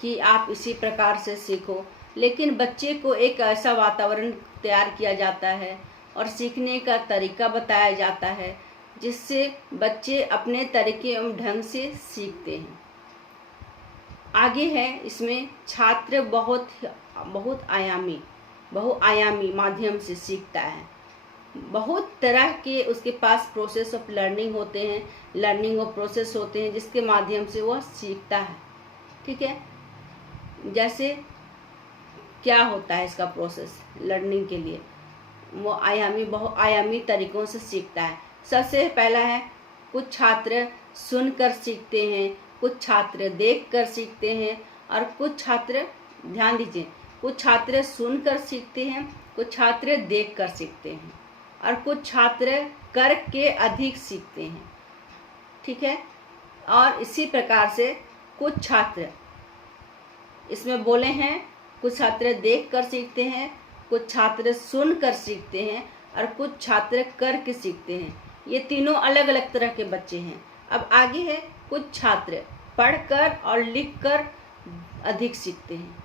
कि आप इसी प्रकार से सीखो, लेकिन बच्चे को एक ऐसा वातावरण तैयार किया जाता है और सीखने का तरीका बताया जाता है जिससे बच्चे अपने तरीके एवं ढंग से सीखते हैं। आगे है इसमें छात्र बहुआयामी माध्यम से सीखता है। बहुत तरह के उसके पास प्रोसेस ऑफ लर्निंग होते हैं, लर्निंग ऑफ प्रोसेस होते हैं जिसके माध्यम से वह सीखता है। ठीक है, जैसे क्या होता है इसका प्रोसेस लर्निंग के लिए, वो बहुआयामी तरीकों से सीखता है। सबसे पहला है कुछ छात्र सुनकर सीखते हैं, कुछ छात्र देखकर सीखते हैं और कुछ छात्र, ध्यान दीजिए, कुछ छात्र सुनकर सीखते हैं, कुछ छात्र देखकर सीखते हैं और कुछ छात्र करके अधिक सीखते हैं। ठीक है, और इसी प्रकार से कुछ छात्र इसमें बोले हैं, कुछ छात्र देखकर सीखते हैं, कुछ छात्र सुनकर सीखते हैं और कुछ छात्र करके सीखते हैं। ये तीनों अलग अलग तरह के बच्चे हैं। अब आगे है कुछ छात्र पढ़कर और लिखकर अधिक सीखते हैं।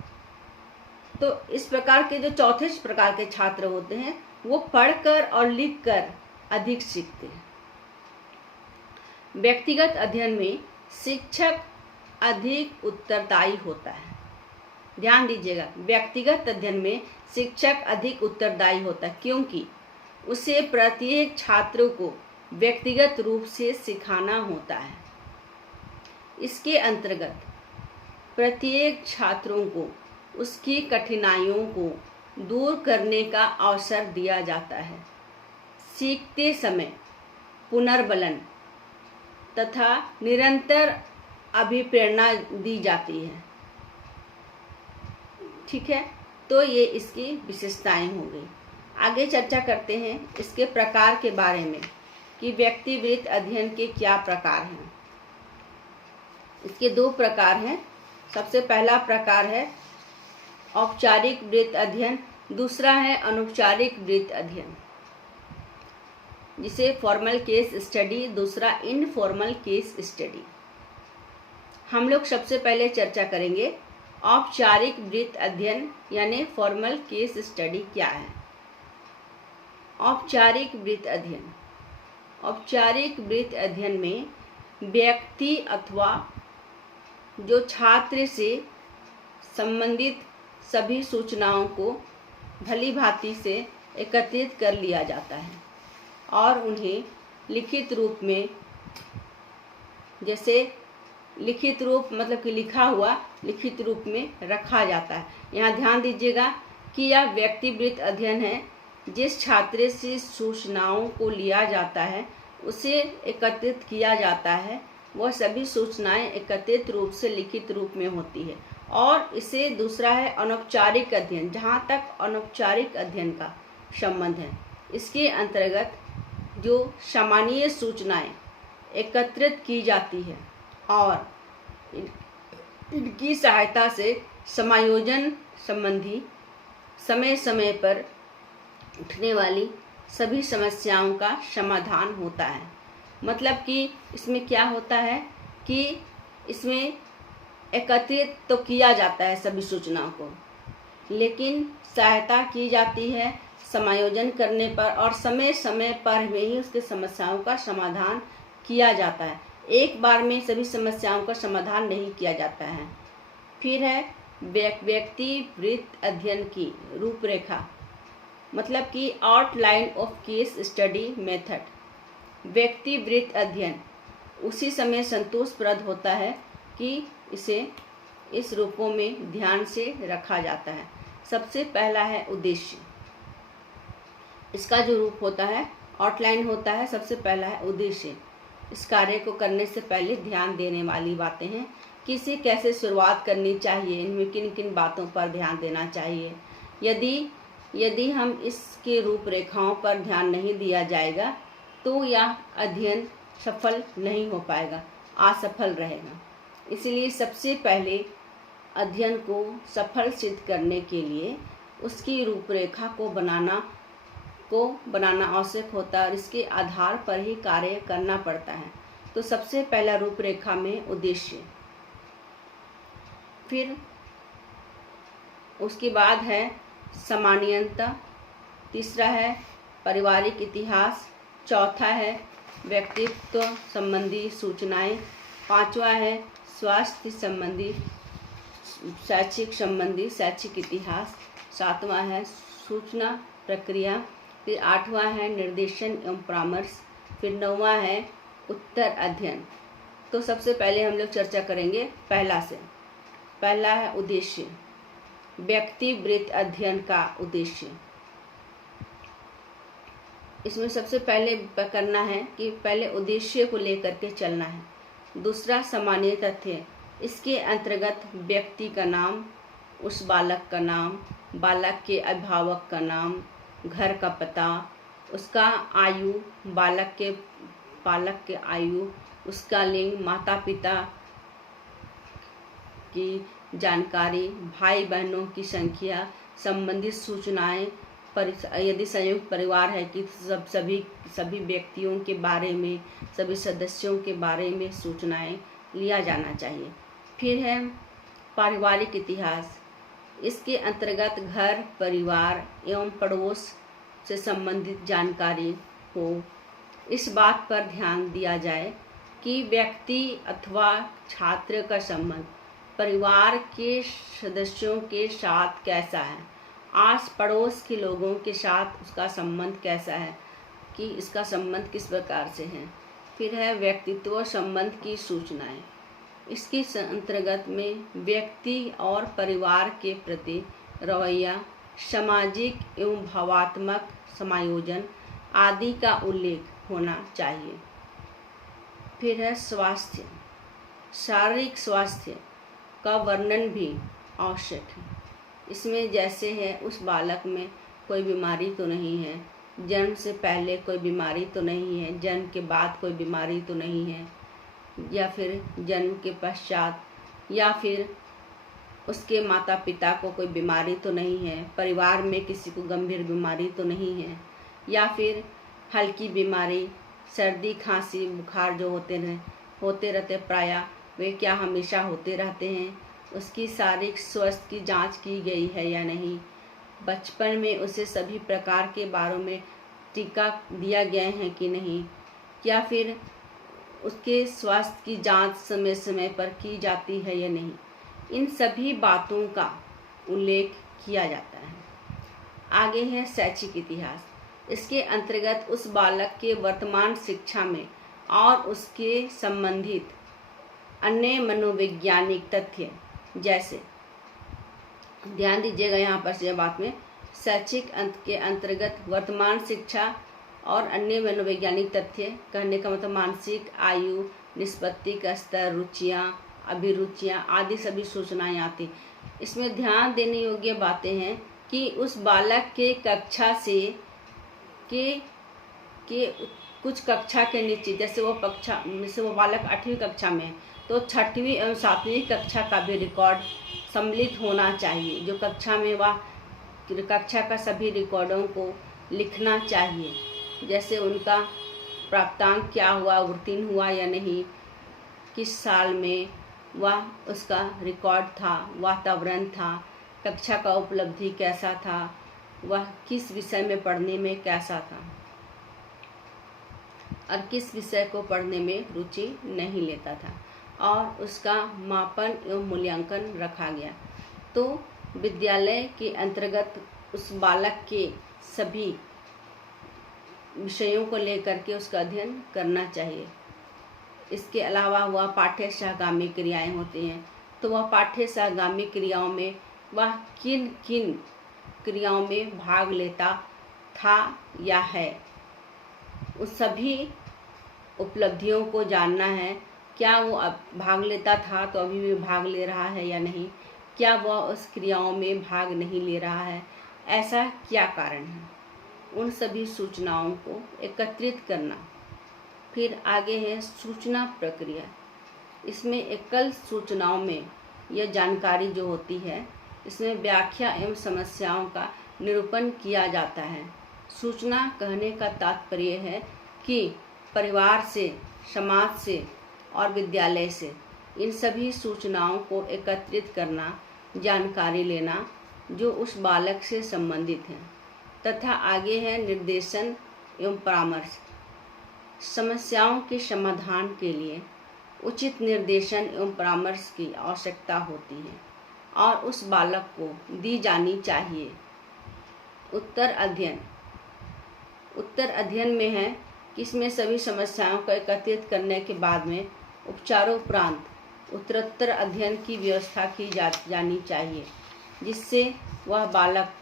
तो इस प्रकार के जो चौथे प्रकार के छात्र होते हैं वो पढ़कर और लिखकर अधिक सीखते हैं। व्यक्तिगत अध्ययन में शिक्षक अधिक उत्तरदायी होता है। ध्यान दीजिएगा, व्यक्तिगत अध्ययन में शिक्षक अधिक उत्तरदायी होता है, क्योंकि उसे प्रत्येक छात्र को व्यक्तिगत रूप से सिखाना होता है। इसके अंतर्गत प्रत्येक छात्रों को उसकी कठिनाइयों को दूर करने का अवसर दिया जाता है। सीखते समय पुनर्बलन तथा निरंतर अभिप्रेरणा दी जाती है। ठीक है, तो ये इसकी विशेषताएं हो गई। आगे चर्चा करते हैं इसके प्रकार के बारे में कि व्यक्तिवृत्त अध्ययन के क्या प्रकार हैं। इसके दो प्रकार हैं। सबसे पहला प्रकार है औपचारिक वृत्त अध्ययन, दूसरा है अनौपचारिक वृत्त अध्ययन, जिसे फॉर्मल केस स्टडी, दूसरा इनफॉर्मल केस स्टडी। हम लोग सबसे पहले चर्चा करेंगे औपचारिक वृत्त अध्ययन यानी फॉर्मल केस स्टडी क्या है। औपचारिक वृत्त अध्ययन, औपचारिक वृत्त अध्ययन में व्यक्ति अथवा जो छात्र से संबंधित सभी सूचनाओं को भली भांति से एकत्रित कर लिया जाता है और उन्हें लिखित रूप में, जैसे लिखित रूप मतलब कि लिखा हुआ लिखित रूप में रखा जाता है। यहाँ ध्यान दीजिएगा कि यह व्यक्तिवृत्त अध्ययन है। जिस छात्र से सूचनाओं को लिया जाता है उसे एकत्रित किया जाता है, वह सभी सूचनाएं एकत्रित रूप से लिखित रूप में होती है। और इसे दूसरा है अनौपचारिक अध्ययन, जहाँ तक अनौपचारिक अध्ययन का संबंध है। इसके अंतर्गत जो सामान्य सूचनाएं एकत्रित की जाती है और इनकी सहायता से समायोजन संबंधी समय समय पर उठने वाली सभी समस्याओं का समाधान होता है। मतलब कि इसमें क्या होता है कि इसमें एकत्रित तो किया जाता है सभी सूचनाओं को, लेकिन सहायता की जाती है समायोजन करने पर और समय समय पर में ही उसके समस्याओं का समाधान किया जाता है। एक बार में सभी समस्याओं का समाधान नहीं किया जाता है। फिर है व्यक्ति वृत्त अध्ययन की रूपरेखा, मतलब कि outline of case study method. व्यक्ति वृत्त अध्ययन उसी समय संतोषप्रद होता है कि इसे इस रूपों में ध्यान से रखा जाता है। सबसे पहला है उद्देश्य। इसका जो रूप होता है, आउटलाइन होता है। सबसे पहला है उद्देश्य। इस कार्य को करने से पहले ध्यान देने वाली बातें हैं कि इसे कैसे शुरुआत करनी चाहिए, इनमें किन किन बातों पर ध्यान देना चाहिए। यदि हम इसके रूपरेखाओं पर ध्यान नहीं दिया जाएगा तो यह अध्ययन सफल नहीं हो पाएगा, असफल रहेगा। इसलिए सबसे पहले अध्ययन को सफल सिद्ध करने के लिए उसकी रूपरेखा को बनाना आवश्यक होता है और इसके आधार पर ही कार्य करना पड़ता है। तो सबसे पहला रूपरेखा में उद्देश्य, फिर उसके बाद है सामान्यता, तीसरा है पारिवारिक इतिहास, चौथा है व्यक्तित्व संबंधी सूचनाएं, पांचवा है स्वास्थ्य संबंधी शैक्षिक इतिहास, सातवां है सूचना प्रक्रिया, फिर आठवां है निर्देशन एवं परामर्श, फिर नौवां है उत्तर अध्ययन। तो सबसे पहले हम लोग चर्चा करेंगे पहला है उद्देश्य। व्यक्ति वृत्त अध्ययन का उद्देश्य, इसमें सबसे पहले करना है कि पहले उद्देश्य को लेकर के चलना है। दूसरा सामान्य तथ्य, इसके अंतर्गत व्यक्ति का नाम, उस बालक का नाम, बालक के अभिभावक का नाम, घर का पता, उसका आयु, बालक के आयु, उसका लिंग, माता पिता की जानकारी, भाई बहनों की संख्या, संबंधित सूचनाएं, यदि संयुक्त परिवार है कि सभी व्यक्तियों के बारे में, सभी सदस्यों के बारे में सूचनाएं लिया जाना चाहिए। फिर है पारिवारिक इतिहास, इसके अंतर्गत घर, परिवार एवं पड़ोस से संबंधित जानकारी हो। इस बात पर ध्यान दिया जाए कि व्यक्ति अथवा छात्र का संबंध परिवार के सदस्यों के साथ कैसा है, आस पड़ोस के लोगों के साथ उसका संबंध कैसा है, कि इसका संबंध किस प्रकार से है। फिर है व्यक्तित्व संबंध की सूचनाएं, इसके अंतर्गत में व्यक्ति और परिवार के प्रति रवैया, सामाजिक एवं भावात्मक समायोजन आदि का उल्लेख होना चाहिए। फिर है स्वास्थ्य, शारीरिक स्वास्थ्य का वर्णन भी आवश्यक है। इसमें जैसे है उस बालक में कोई बीमारी तो नहीं है, जन्म से पहले कोई बीमारी तो नहीं है, जन्म के बाद कोई बीमारी तो नहीं है, या फिर जन्म के पश्चात, या फिर उसके माता पिता को कोई बीमारी तो नहीं है, परिवार में किसी को गंभीर बीमारी तो नहीं है, या फिर हल्की बीमारी, सर्दी खांसी बुखार जो होते रहते प्रायः वे क्या हमेशा होते रहते हैं, उसकी शारीरिक स्वास्थ्य की जांच की गई है या नहीं, बचपन में उसे सभी प्रकार के बारों में टीका दिया गया है कि नहीं, या फिर उसके स्वास्थ्य की जांच समय समय पर की जाती है या नहीं। इन सभी बातों का उल्लेख किया जाता है। आगे है शैक्षिक इतिहास, इसके अंतर्गत उस बालक के वर्तमान शिक्षा में और उसके संबंधित अन्य मनोवैज्ञानिक तथ्य, जैसे ध्यान दीजिएगा यहाँ पर से बात में, शैक्षिक के अंतर्गत वर्तमान शिक्षा और अन्य मनोवैज्ञानिक तथ्य कहने का मतलब मानसिक आयु, निष्पत्ति का स्तर, रुचियाँ, अभिरुचियाँ आदि सभी सूचनाएं आती। इसमें ध्यान देने योग्य बातें हैं कि उस बालक के कक्षा से के कुछ कक्षा के नीचे, जैसे वो बालक 8वीं कक्षा में है तो 6वीं एवं 7वीं कक्षा का भी रिकॉर्ड सम्मिलित होना चाहिए। जो कक्षा में वह कक्षा का सभी रिकॉर्डों को लिखना चाहिए, जैसे उनका प्राप्तांक क्या हुआ, उत्तीर्ण हुआ या नहीं, किस साल में वह उसका रिकॉर्ड था, वातावरण था, कक्षा का उपलब्धि कैसा था, वह किस विषय में पढ़ने में कैसा था और किस विषय को पढ़ने में रुचि नहीं लेता था, और उसका मापन एवं मूल्यांकन रखा गया। तो विद्यालय के अंतर्गत उस बालक के सभी विषयों को लेकर के उसका अध्ययन करना चाहिए। इसके अलावा वह पाठ्य सहगामी क्रियाएं होती हैं, तो वह पाठ्य सहगामी क्रियाओं में वह किन किन क्रियाओं में भाग लेता था या है, उस सभी उपलब्धियों को जानना है। क्या वो अब भाग लेता था तो अभी भी भाग ले रहा है या नहीं, क्या वह उस क्रियाओं में भाग नहीं ले रहा है, ऐसा क्या कारण है, उन सभी सूचनाओं को एकत्रित करना। फिर आगे है सूचना प्रक्रिया। इसमें एकल सूचनाओं में यह जानकारी जो होती है, इसमें व्याख्या एवं समस्याओं का निरूपण किया जाता है। सूचना कहने का तात्पर्य है कि परिवार से, समाज से और विद्यालय से इन सभी सूचनाओं को एकत्रित करना, जानकारी लेना जो उस बालक से संबंधित है। तथा आगे है निर्देशन एवं परामर्श। समस्याओं के समाधान के लिए उचित निर्देशन एवं परामर्श की आवश्यकता होती है और उस बालक को दी जानी चाहिए। उत्तर अध्ययन में है कि इसमें सभी समस्याओं को एकत्रित करने के बाद में उपचारोपरांत उत्तरोत्तर अध्ययन की व्यवस्था की जानी चाहिए, जिससे वह बालक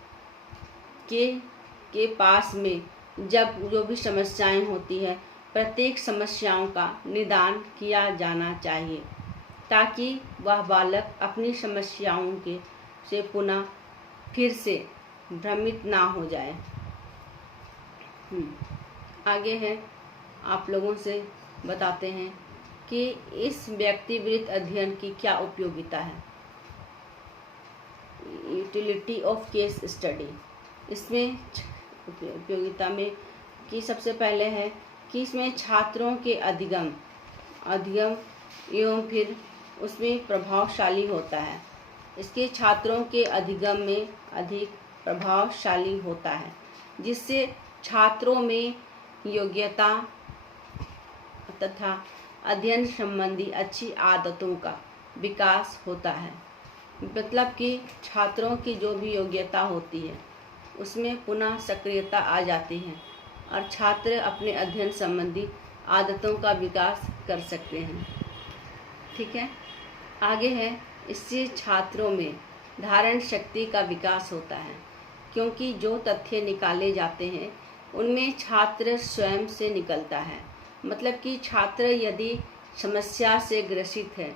के पास में जब जो भी समस्याएं होती है, प्रत्येक समस्याओं का निदान किया जाना चाहिए, ताकि वह बालक अपनी समस्याओं से पुनः फिर से भ्रमित ना हो जाए। आगे है, आप लोगों से बताते हैं कि इस व्यक्तिवृत्त अध्ययन की क्या उपयोगिता है। Utility of case study. इसमें उपयोगिता में कि सबसे पहले है कि इसमें छात्रों के अधिगम एवं फिर उसमें प्रभावशाली होता है। इसके छात्रों के अधिगम में अधिक प्रभावशाली होता है, जिससे छात्रों में योग्यता तथा अध्ययन संबंधी अच्छी आदतों का विकास होता है। मतलब कि छात्रों की जो भी योग्यता होती है उसमें पुनः सक्रियता आ जाती है और छात्र अपने अध्ययन संबंधी आदतों का विकास कर सकते हैं। ठीक है, आगे है, इससे छात्रों में धारण शक्ति का विकास होता है, क्योंकि जो तथ्य निकाले जाते हैं उनमें छात्र स्वयं से निकलता है। मतलब कि छात्र यदि समस्या से ग्रसित है,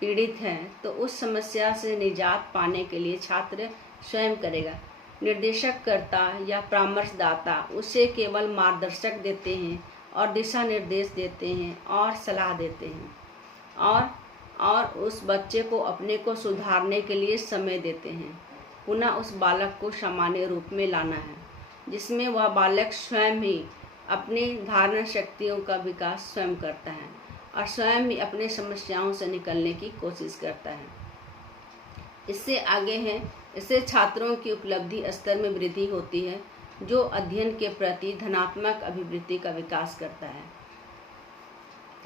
पीड़ित है, तो उस समस्या से निजात पाने के लिए छात्र स्वयं करेगा। निर्देशक कर्ता या परामर्शदाता उसे केवल मार्गदर्शक देते हैं और दिशा निर्देश देते हैं और सलाह देते हैं और उस बच्चे को अपने को सुधारने के लिए समय देते हैं। पुनः उस बालक को सामान्य रूप में लाना है, जिसमें वह बालक स्वयं ही अपनी धारण शक्तियों का विकास स्वयं करता है और स्वयं ही अपने समस्याओं से निकलने की कोशिश करता है। इससे आगे है, इससे छात्रों की उपलब्धि स्तर में वृद्धि होती है, जो अध्ययन के प्रति धनात्मक अभिवृत्ति का विकास करता है।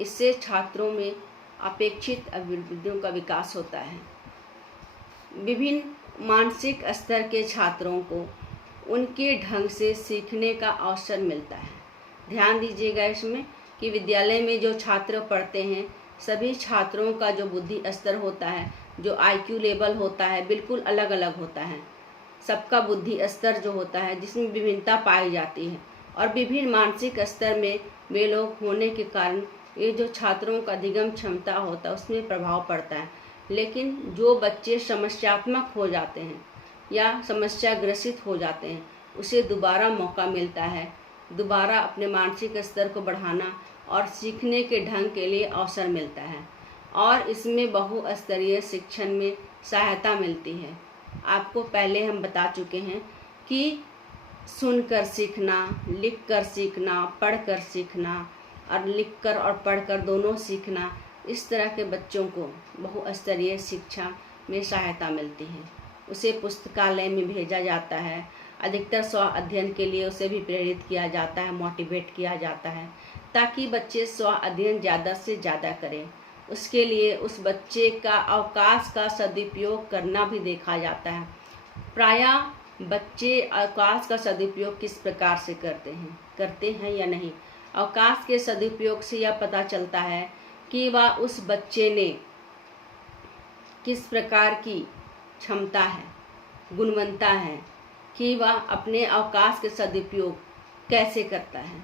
इससे छात्रों में अपेक्षित अभिवृद्धियों का विकास होता है। विभिन्न मानसिक स्तर के छात्रों को उनके ढंग से सीखने का अवसर मिलता है। ध्यान दीजिएगा इसमें कि विद्यालय में जो छात्र पढ़ते हैं, सभी छात्रों का जो बुद्धि स्तर होता है, जो IQ लेवल होता है, बिल्कुल अलग अलग होता है। सबका बुद्धि स्तर जो होता है, जिसमें विभिन्नता पाई जाती है और विभिन्न मानसिक स्तर में वे लोग होने के कारण ये जो छात्रों का अधिगम क्षमता होता है उसमें प्रभाव पड़ता है। लेकिन जो बच्चे समस्यात्मक हो जाते हैं या समस्या ग्रसित हो जाते हैं, उसे दोबारा मौका मिलता है, दोबारा अपने मानसिक स्तर को बढ़ाना और सीखने के ढंग के लिए अवसर मिलता है और इसमें बहुस्तरीय शिक्षण में सहायता मिलती है। आपको पहले हम बता चुके हैं कि सुनकर सीखना, लिखकर सीखना, पढ़कर सीखना और लिखकर और पढ़कर दोनों सीखना, इस तरह के बच्चों को बहुस्तरीय शिक्षा में सहायता मिलती है। उसे पुस्तकालय में भेजा जाता है, अधिकतर स्व अध्ययन के लिए उसे भी प्रेरित किया जाता है, मोटिवेट किया जाता है, ताकि बच्चे स्व अध्ययन ज़्यादा से ज़्यादा करें। उसके लिए उस बच्चे का अवकाश का सदुपयोग करना भी देखा जाता है। प्रायः बच्चे अवकाश का सदुपयोग किस प्रकार से करते हैं या नहीं। अवकाश के सदुपयोग से यह पता चलता है कि वह उस बच्चे ने किस प्रकार की क्षमता है, गुणवत्ता है, कि वह अपने अवकाश के सदुपयोग कैसे करता है।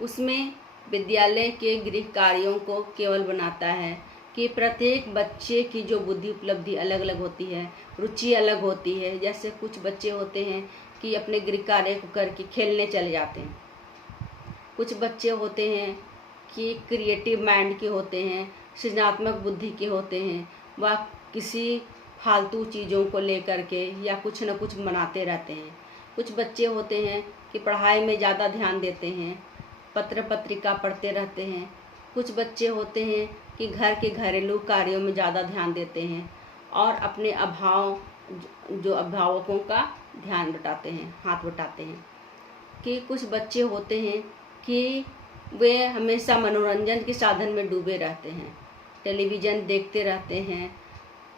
उसमें विद्यालय के गृह कार्यों को केवल बनाता है कि प्रत्येक बच्चे की जो बुद्धि उपलब्धि अलग अलग होती है, रुचि अलग होती है। जैसे कुछ बच्चे होते हैं कि अपने गृह कार्य को करके खेलने चले जाते हैं। कुछ बच्चे होते हैं कि क्रिएटिव माइंड के होते हैं, सृजनात्मक बुद्धि के होते हैं। वह किसी फालतू चीज़ों को लेकर के या कुछ न कुछ बनाते रहते हैं। कुछ बच्चे होते हैं कि पढ़ाई में ज़्यादा ध्यान देते हैं, पत्र पत्रिका पढ़ते रहते हैं। कुछ बच्चे होते हैं कि घर के घरेलू कार्यों में ज़्यादा ध्यान देते हैं और अपने अभिभावकों का ध्यान बटाते हैं, हाथ बटाते हैं। कि कुछ बच्चे होते हैं कि वे हमेशा मनोरंजन के साधन में डूबे रहते हैं, टेलीविज़न देखते रहते हैं,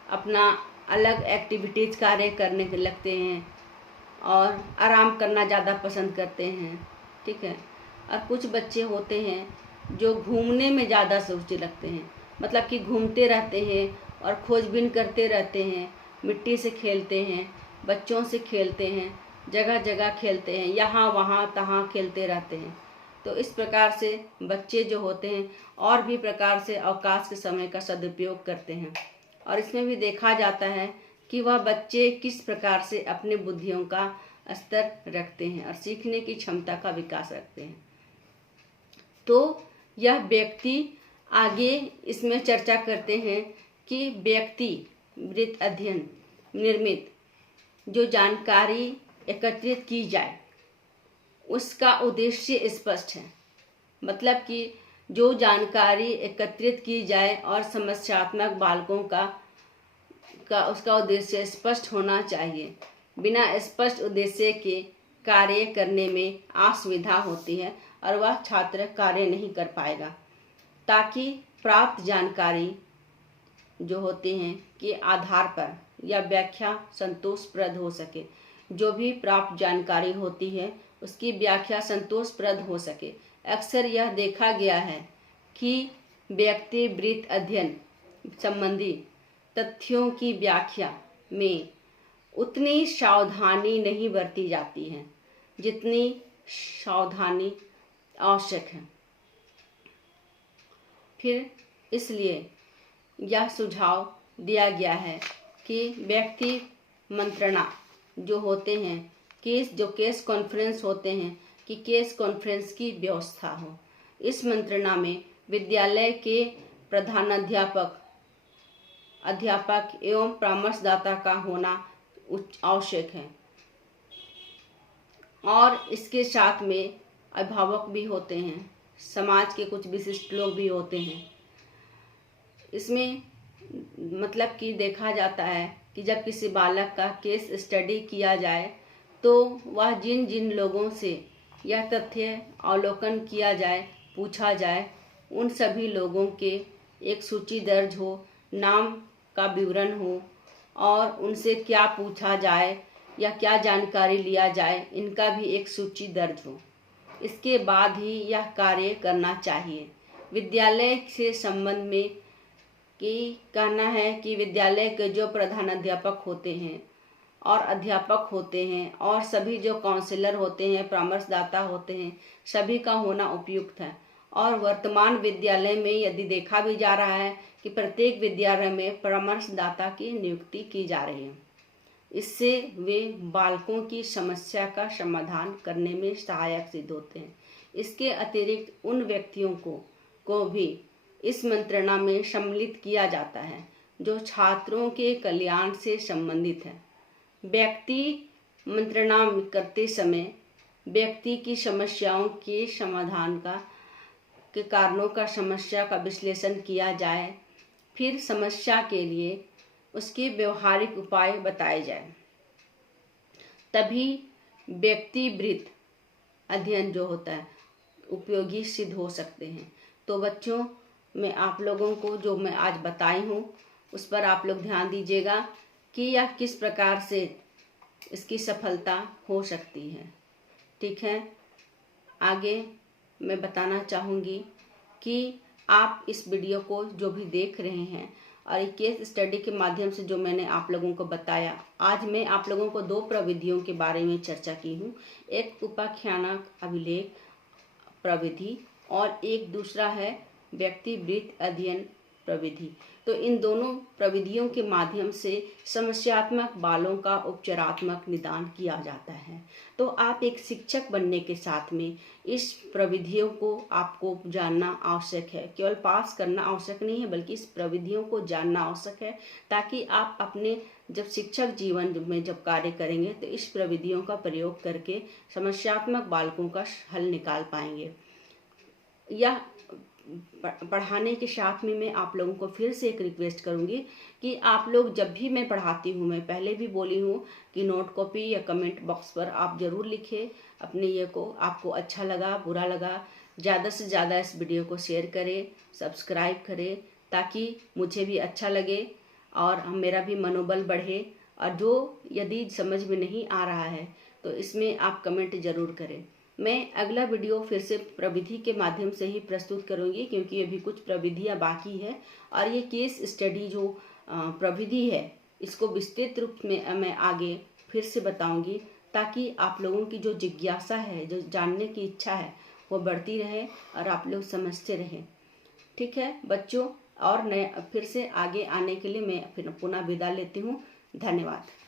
अपना अलग एक्टिविटीज़ कार्य करने लगते हैं और आराम करना ज़्यादा पसंद करते हैं। ठीक है। और कुछ बच्चे होते हैं जो घूमने में ज़्यादा रुचि रखते हैं, मतलब कि घूमते रहते हैं और खोजबीन करते रहते हैं, मिट्टी से खेलते हैं, बच्चों से खेलते हैं, जगह जगह खेलते हैं, यहाँ वहाँ तहाँ खेलते रहते हैं। तो इस प्रकार से बच्चे जो होते हैं और भी प्रकार से अवकाश के समय का सदुपयोग करते हैं। और इसमें भी देखा जाता है कि वह बच्चे किस प्रकार से अपने बुद्धियों का स्तर रखते हैं और सीखने की क्षमता का विकास रखते हैं। तो यह व्यक्ति आगे इसमें चर्चा करते हैं कि व्यक्ति वृत्त अध्ययन निर्मित जो जानकारी एकत्रित की जाए उसका उद्देश्य स्पष्ट है। मतलब कि जो जानकारी एकत्रित की जाए और समस्यात्मक बालकों का उसका उद्देश्य स्पष्ट होना चाहिए। बिना स्पष्ट उद्देश्य के कार्य करने में असुविधा होती है और वह छात्र कार्य नहीं कर पाएगा। ताकि प्राप्त जानकारी जो होते हैं के आधार पर यह व्याख्या संतोषप्रद हो सके। जो भी प्राप्त जानकारी होती है उसकी व्याख्या संतोषप्रद हो सके। अक्सर यह देखा गया है कि व्यक्ति वृत्त अध्ययन संबंधी तथ्यों की व्याख्या में उतनी सावधानी नहीं बरती जाती है जितनी सावधानी आवश्यक है। फिर इसलिए यह सुझाव दिया गया है कि व्यक्ति मंत्रणा जो होते हैं, केस कॉन्फ्रेंस होते हैं, कि केस कॉन्फ्रेंस की व्यवस्था हो। इस मंत्रणा में विद्यालय के प्रधानाध्यापक एवं परामर्शदाता का होना आवश्यक है। और इसके साथ में अभिभावक भी होते हैं, समाज के कुछ विशिष्ट लोग भी होते हैं। इसमें मतलब कि देखा जाता है कि जब किसी बालक का केस स्टडी किया जाए तो वह जिन जिन लोगों से यह तथ्य अवलोकन किया जाए, पूछा जाए, उन सभी लोगों के एक सूची दर्ज हो, नाम का विवरण हो और उनसे क्या पूछा जाए या क्या जानकारी लिया जाए, इनका भी एक सूची दर्ज हो। इसके बाद ही यह कार्य करना चाहिए। विद्यालय से संबंध में कि कहना है कि विद्यालय के जो प्रधानाध्यापक होते हैं और अध्यापक होते हैं और सभी जो काउंसलर होते हैं, परामर्शदाता होते हैं, सभी का होना उपयुक्त है। और वर्तमान विद्यालय में यदि देखा भी जा रहा है कि प्रत्येक विद्यालय में परामर्शदाता की नियुक्ति की जा रही है। इससे वे बालकों की समस्या का समाधान करने में सहायक सिद्ध होते हैं। इसके अतिरिक्त उन व्यक्तियों को भी इस मंत्रणा में सम्मिलित किया जाता है जो छात्रों के कल्याण से संबंधित है। व्यक्ति मंत्रणा करते समय व्यक्ति की समस्याओं के समाधान के कारणों का समस्या का विश्लेषण किया जाए, फिर समस्या के लिए उसके व्यवहारिक उपाय बताए जाए। तभी व्यक्ति वृत्त अध्ययन जो होता है उपयोगी सिद्ध हो सकते हैं। तो बच्चों, मैं आप लोगों को जो मैं आज बताई हूँ उस पर आप लोग ध्यान दीजिएगा कि यह किस प्रकार से इसकी सफलता हो सकती है। ठीक है, आगे मैं बताना चाहूँगी कि आप इस वीडियो को जो भी देख रहे हैं और एक केस स्टडी के माध्यम से जो मैंने आप लोगों को बताया, आज मैं आप लोगों को 2 प्रविधियों के बारे में चर्चा की हूँ। एक उपाख्यानक अभिलेख प्रविधि और एक दूसरा है व्यक्तिवृत्त अध्ययन प्रविधि। तो इन दोनों प्रविधियों के माध्यम से समस्यात्मक बालों का उपचारात्मक निदान किया जाता है। तो आप एक शिक्षक बनने के साथ में इस प्रविधियों को आपको जानना आवश्यक है। केवल पास करना आवश्यक नहीं है, बल्कि इस प्रविधियों को जानना आवश्यक है, ताकि आप अपने जब शिक्षक जीवन में जब कार्य करेंगे तो इस प्रविधियों का प्रयोग करके समस्यात्मक बालकों का हल निकाल पाएंगे। यह पढ़ाने के साथ में मैं आप लोगों को फिर से एक रिक्वेस्ट करूंगी कि आप लोग जब भी मैं पढ़ाती हूँ, मैं पहले भी बोली हूँ कि नोट कॉपी या कमेंट बॉक्स पर आप ज़रूर लिखें अपने ये को, आपको अच्छा लगा बुरा लगा। ज़्यादा से ज़्यादा इस वीडियो को शेयर करें, सब्सक्राइब करें, ताकि मुझे भी अच्छा लगे और मेरा भी मनोबल बढ़े। और जो यदि समझ में नहीं आ रहा है तो इसमें आप कमेंट ज़रूर करें। मैं अगला वीडियो फिर से प्रविधि के माध्यम से ही प्रस्तुत करूंगी, क्योंकि अभी कुछ प्रविधियां बाकी है और ये केस स्टडी जो प्रविधि है इसको विस्तृत रूप में मैं आगे फिर से बताऊंगी, ताकि आप लोगों की जो जिज्ञासा है, जो जानने की इच्छा है, वो बढ़ती रहे और आप लोग समझते रहें। ठीक है बच्चों, और नए फिर से आगे आने के लिए मैं फिर पुनः विदा लेती हूँ। धन्यवाद।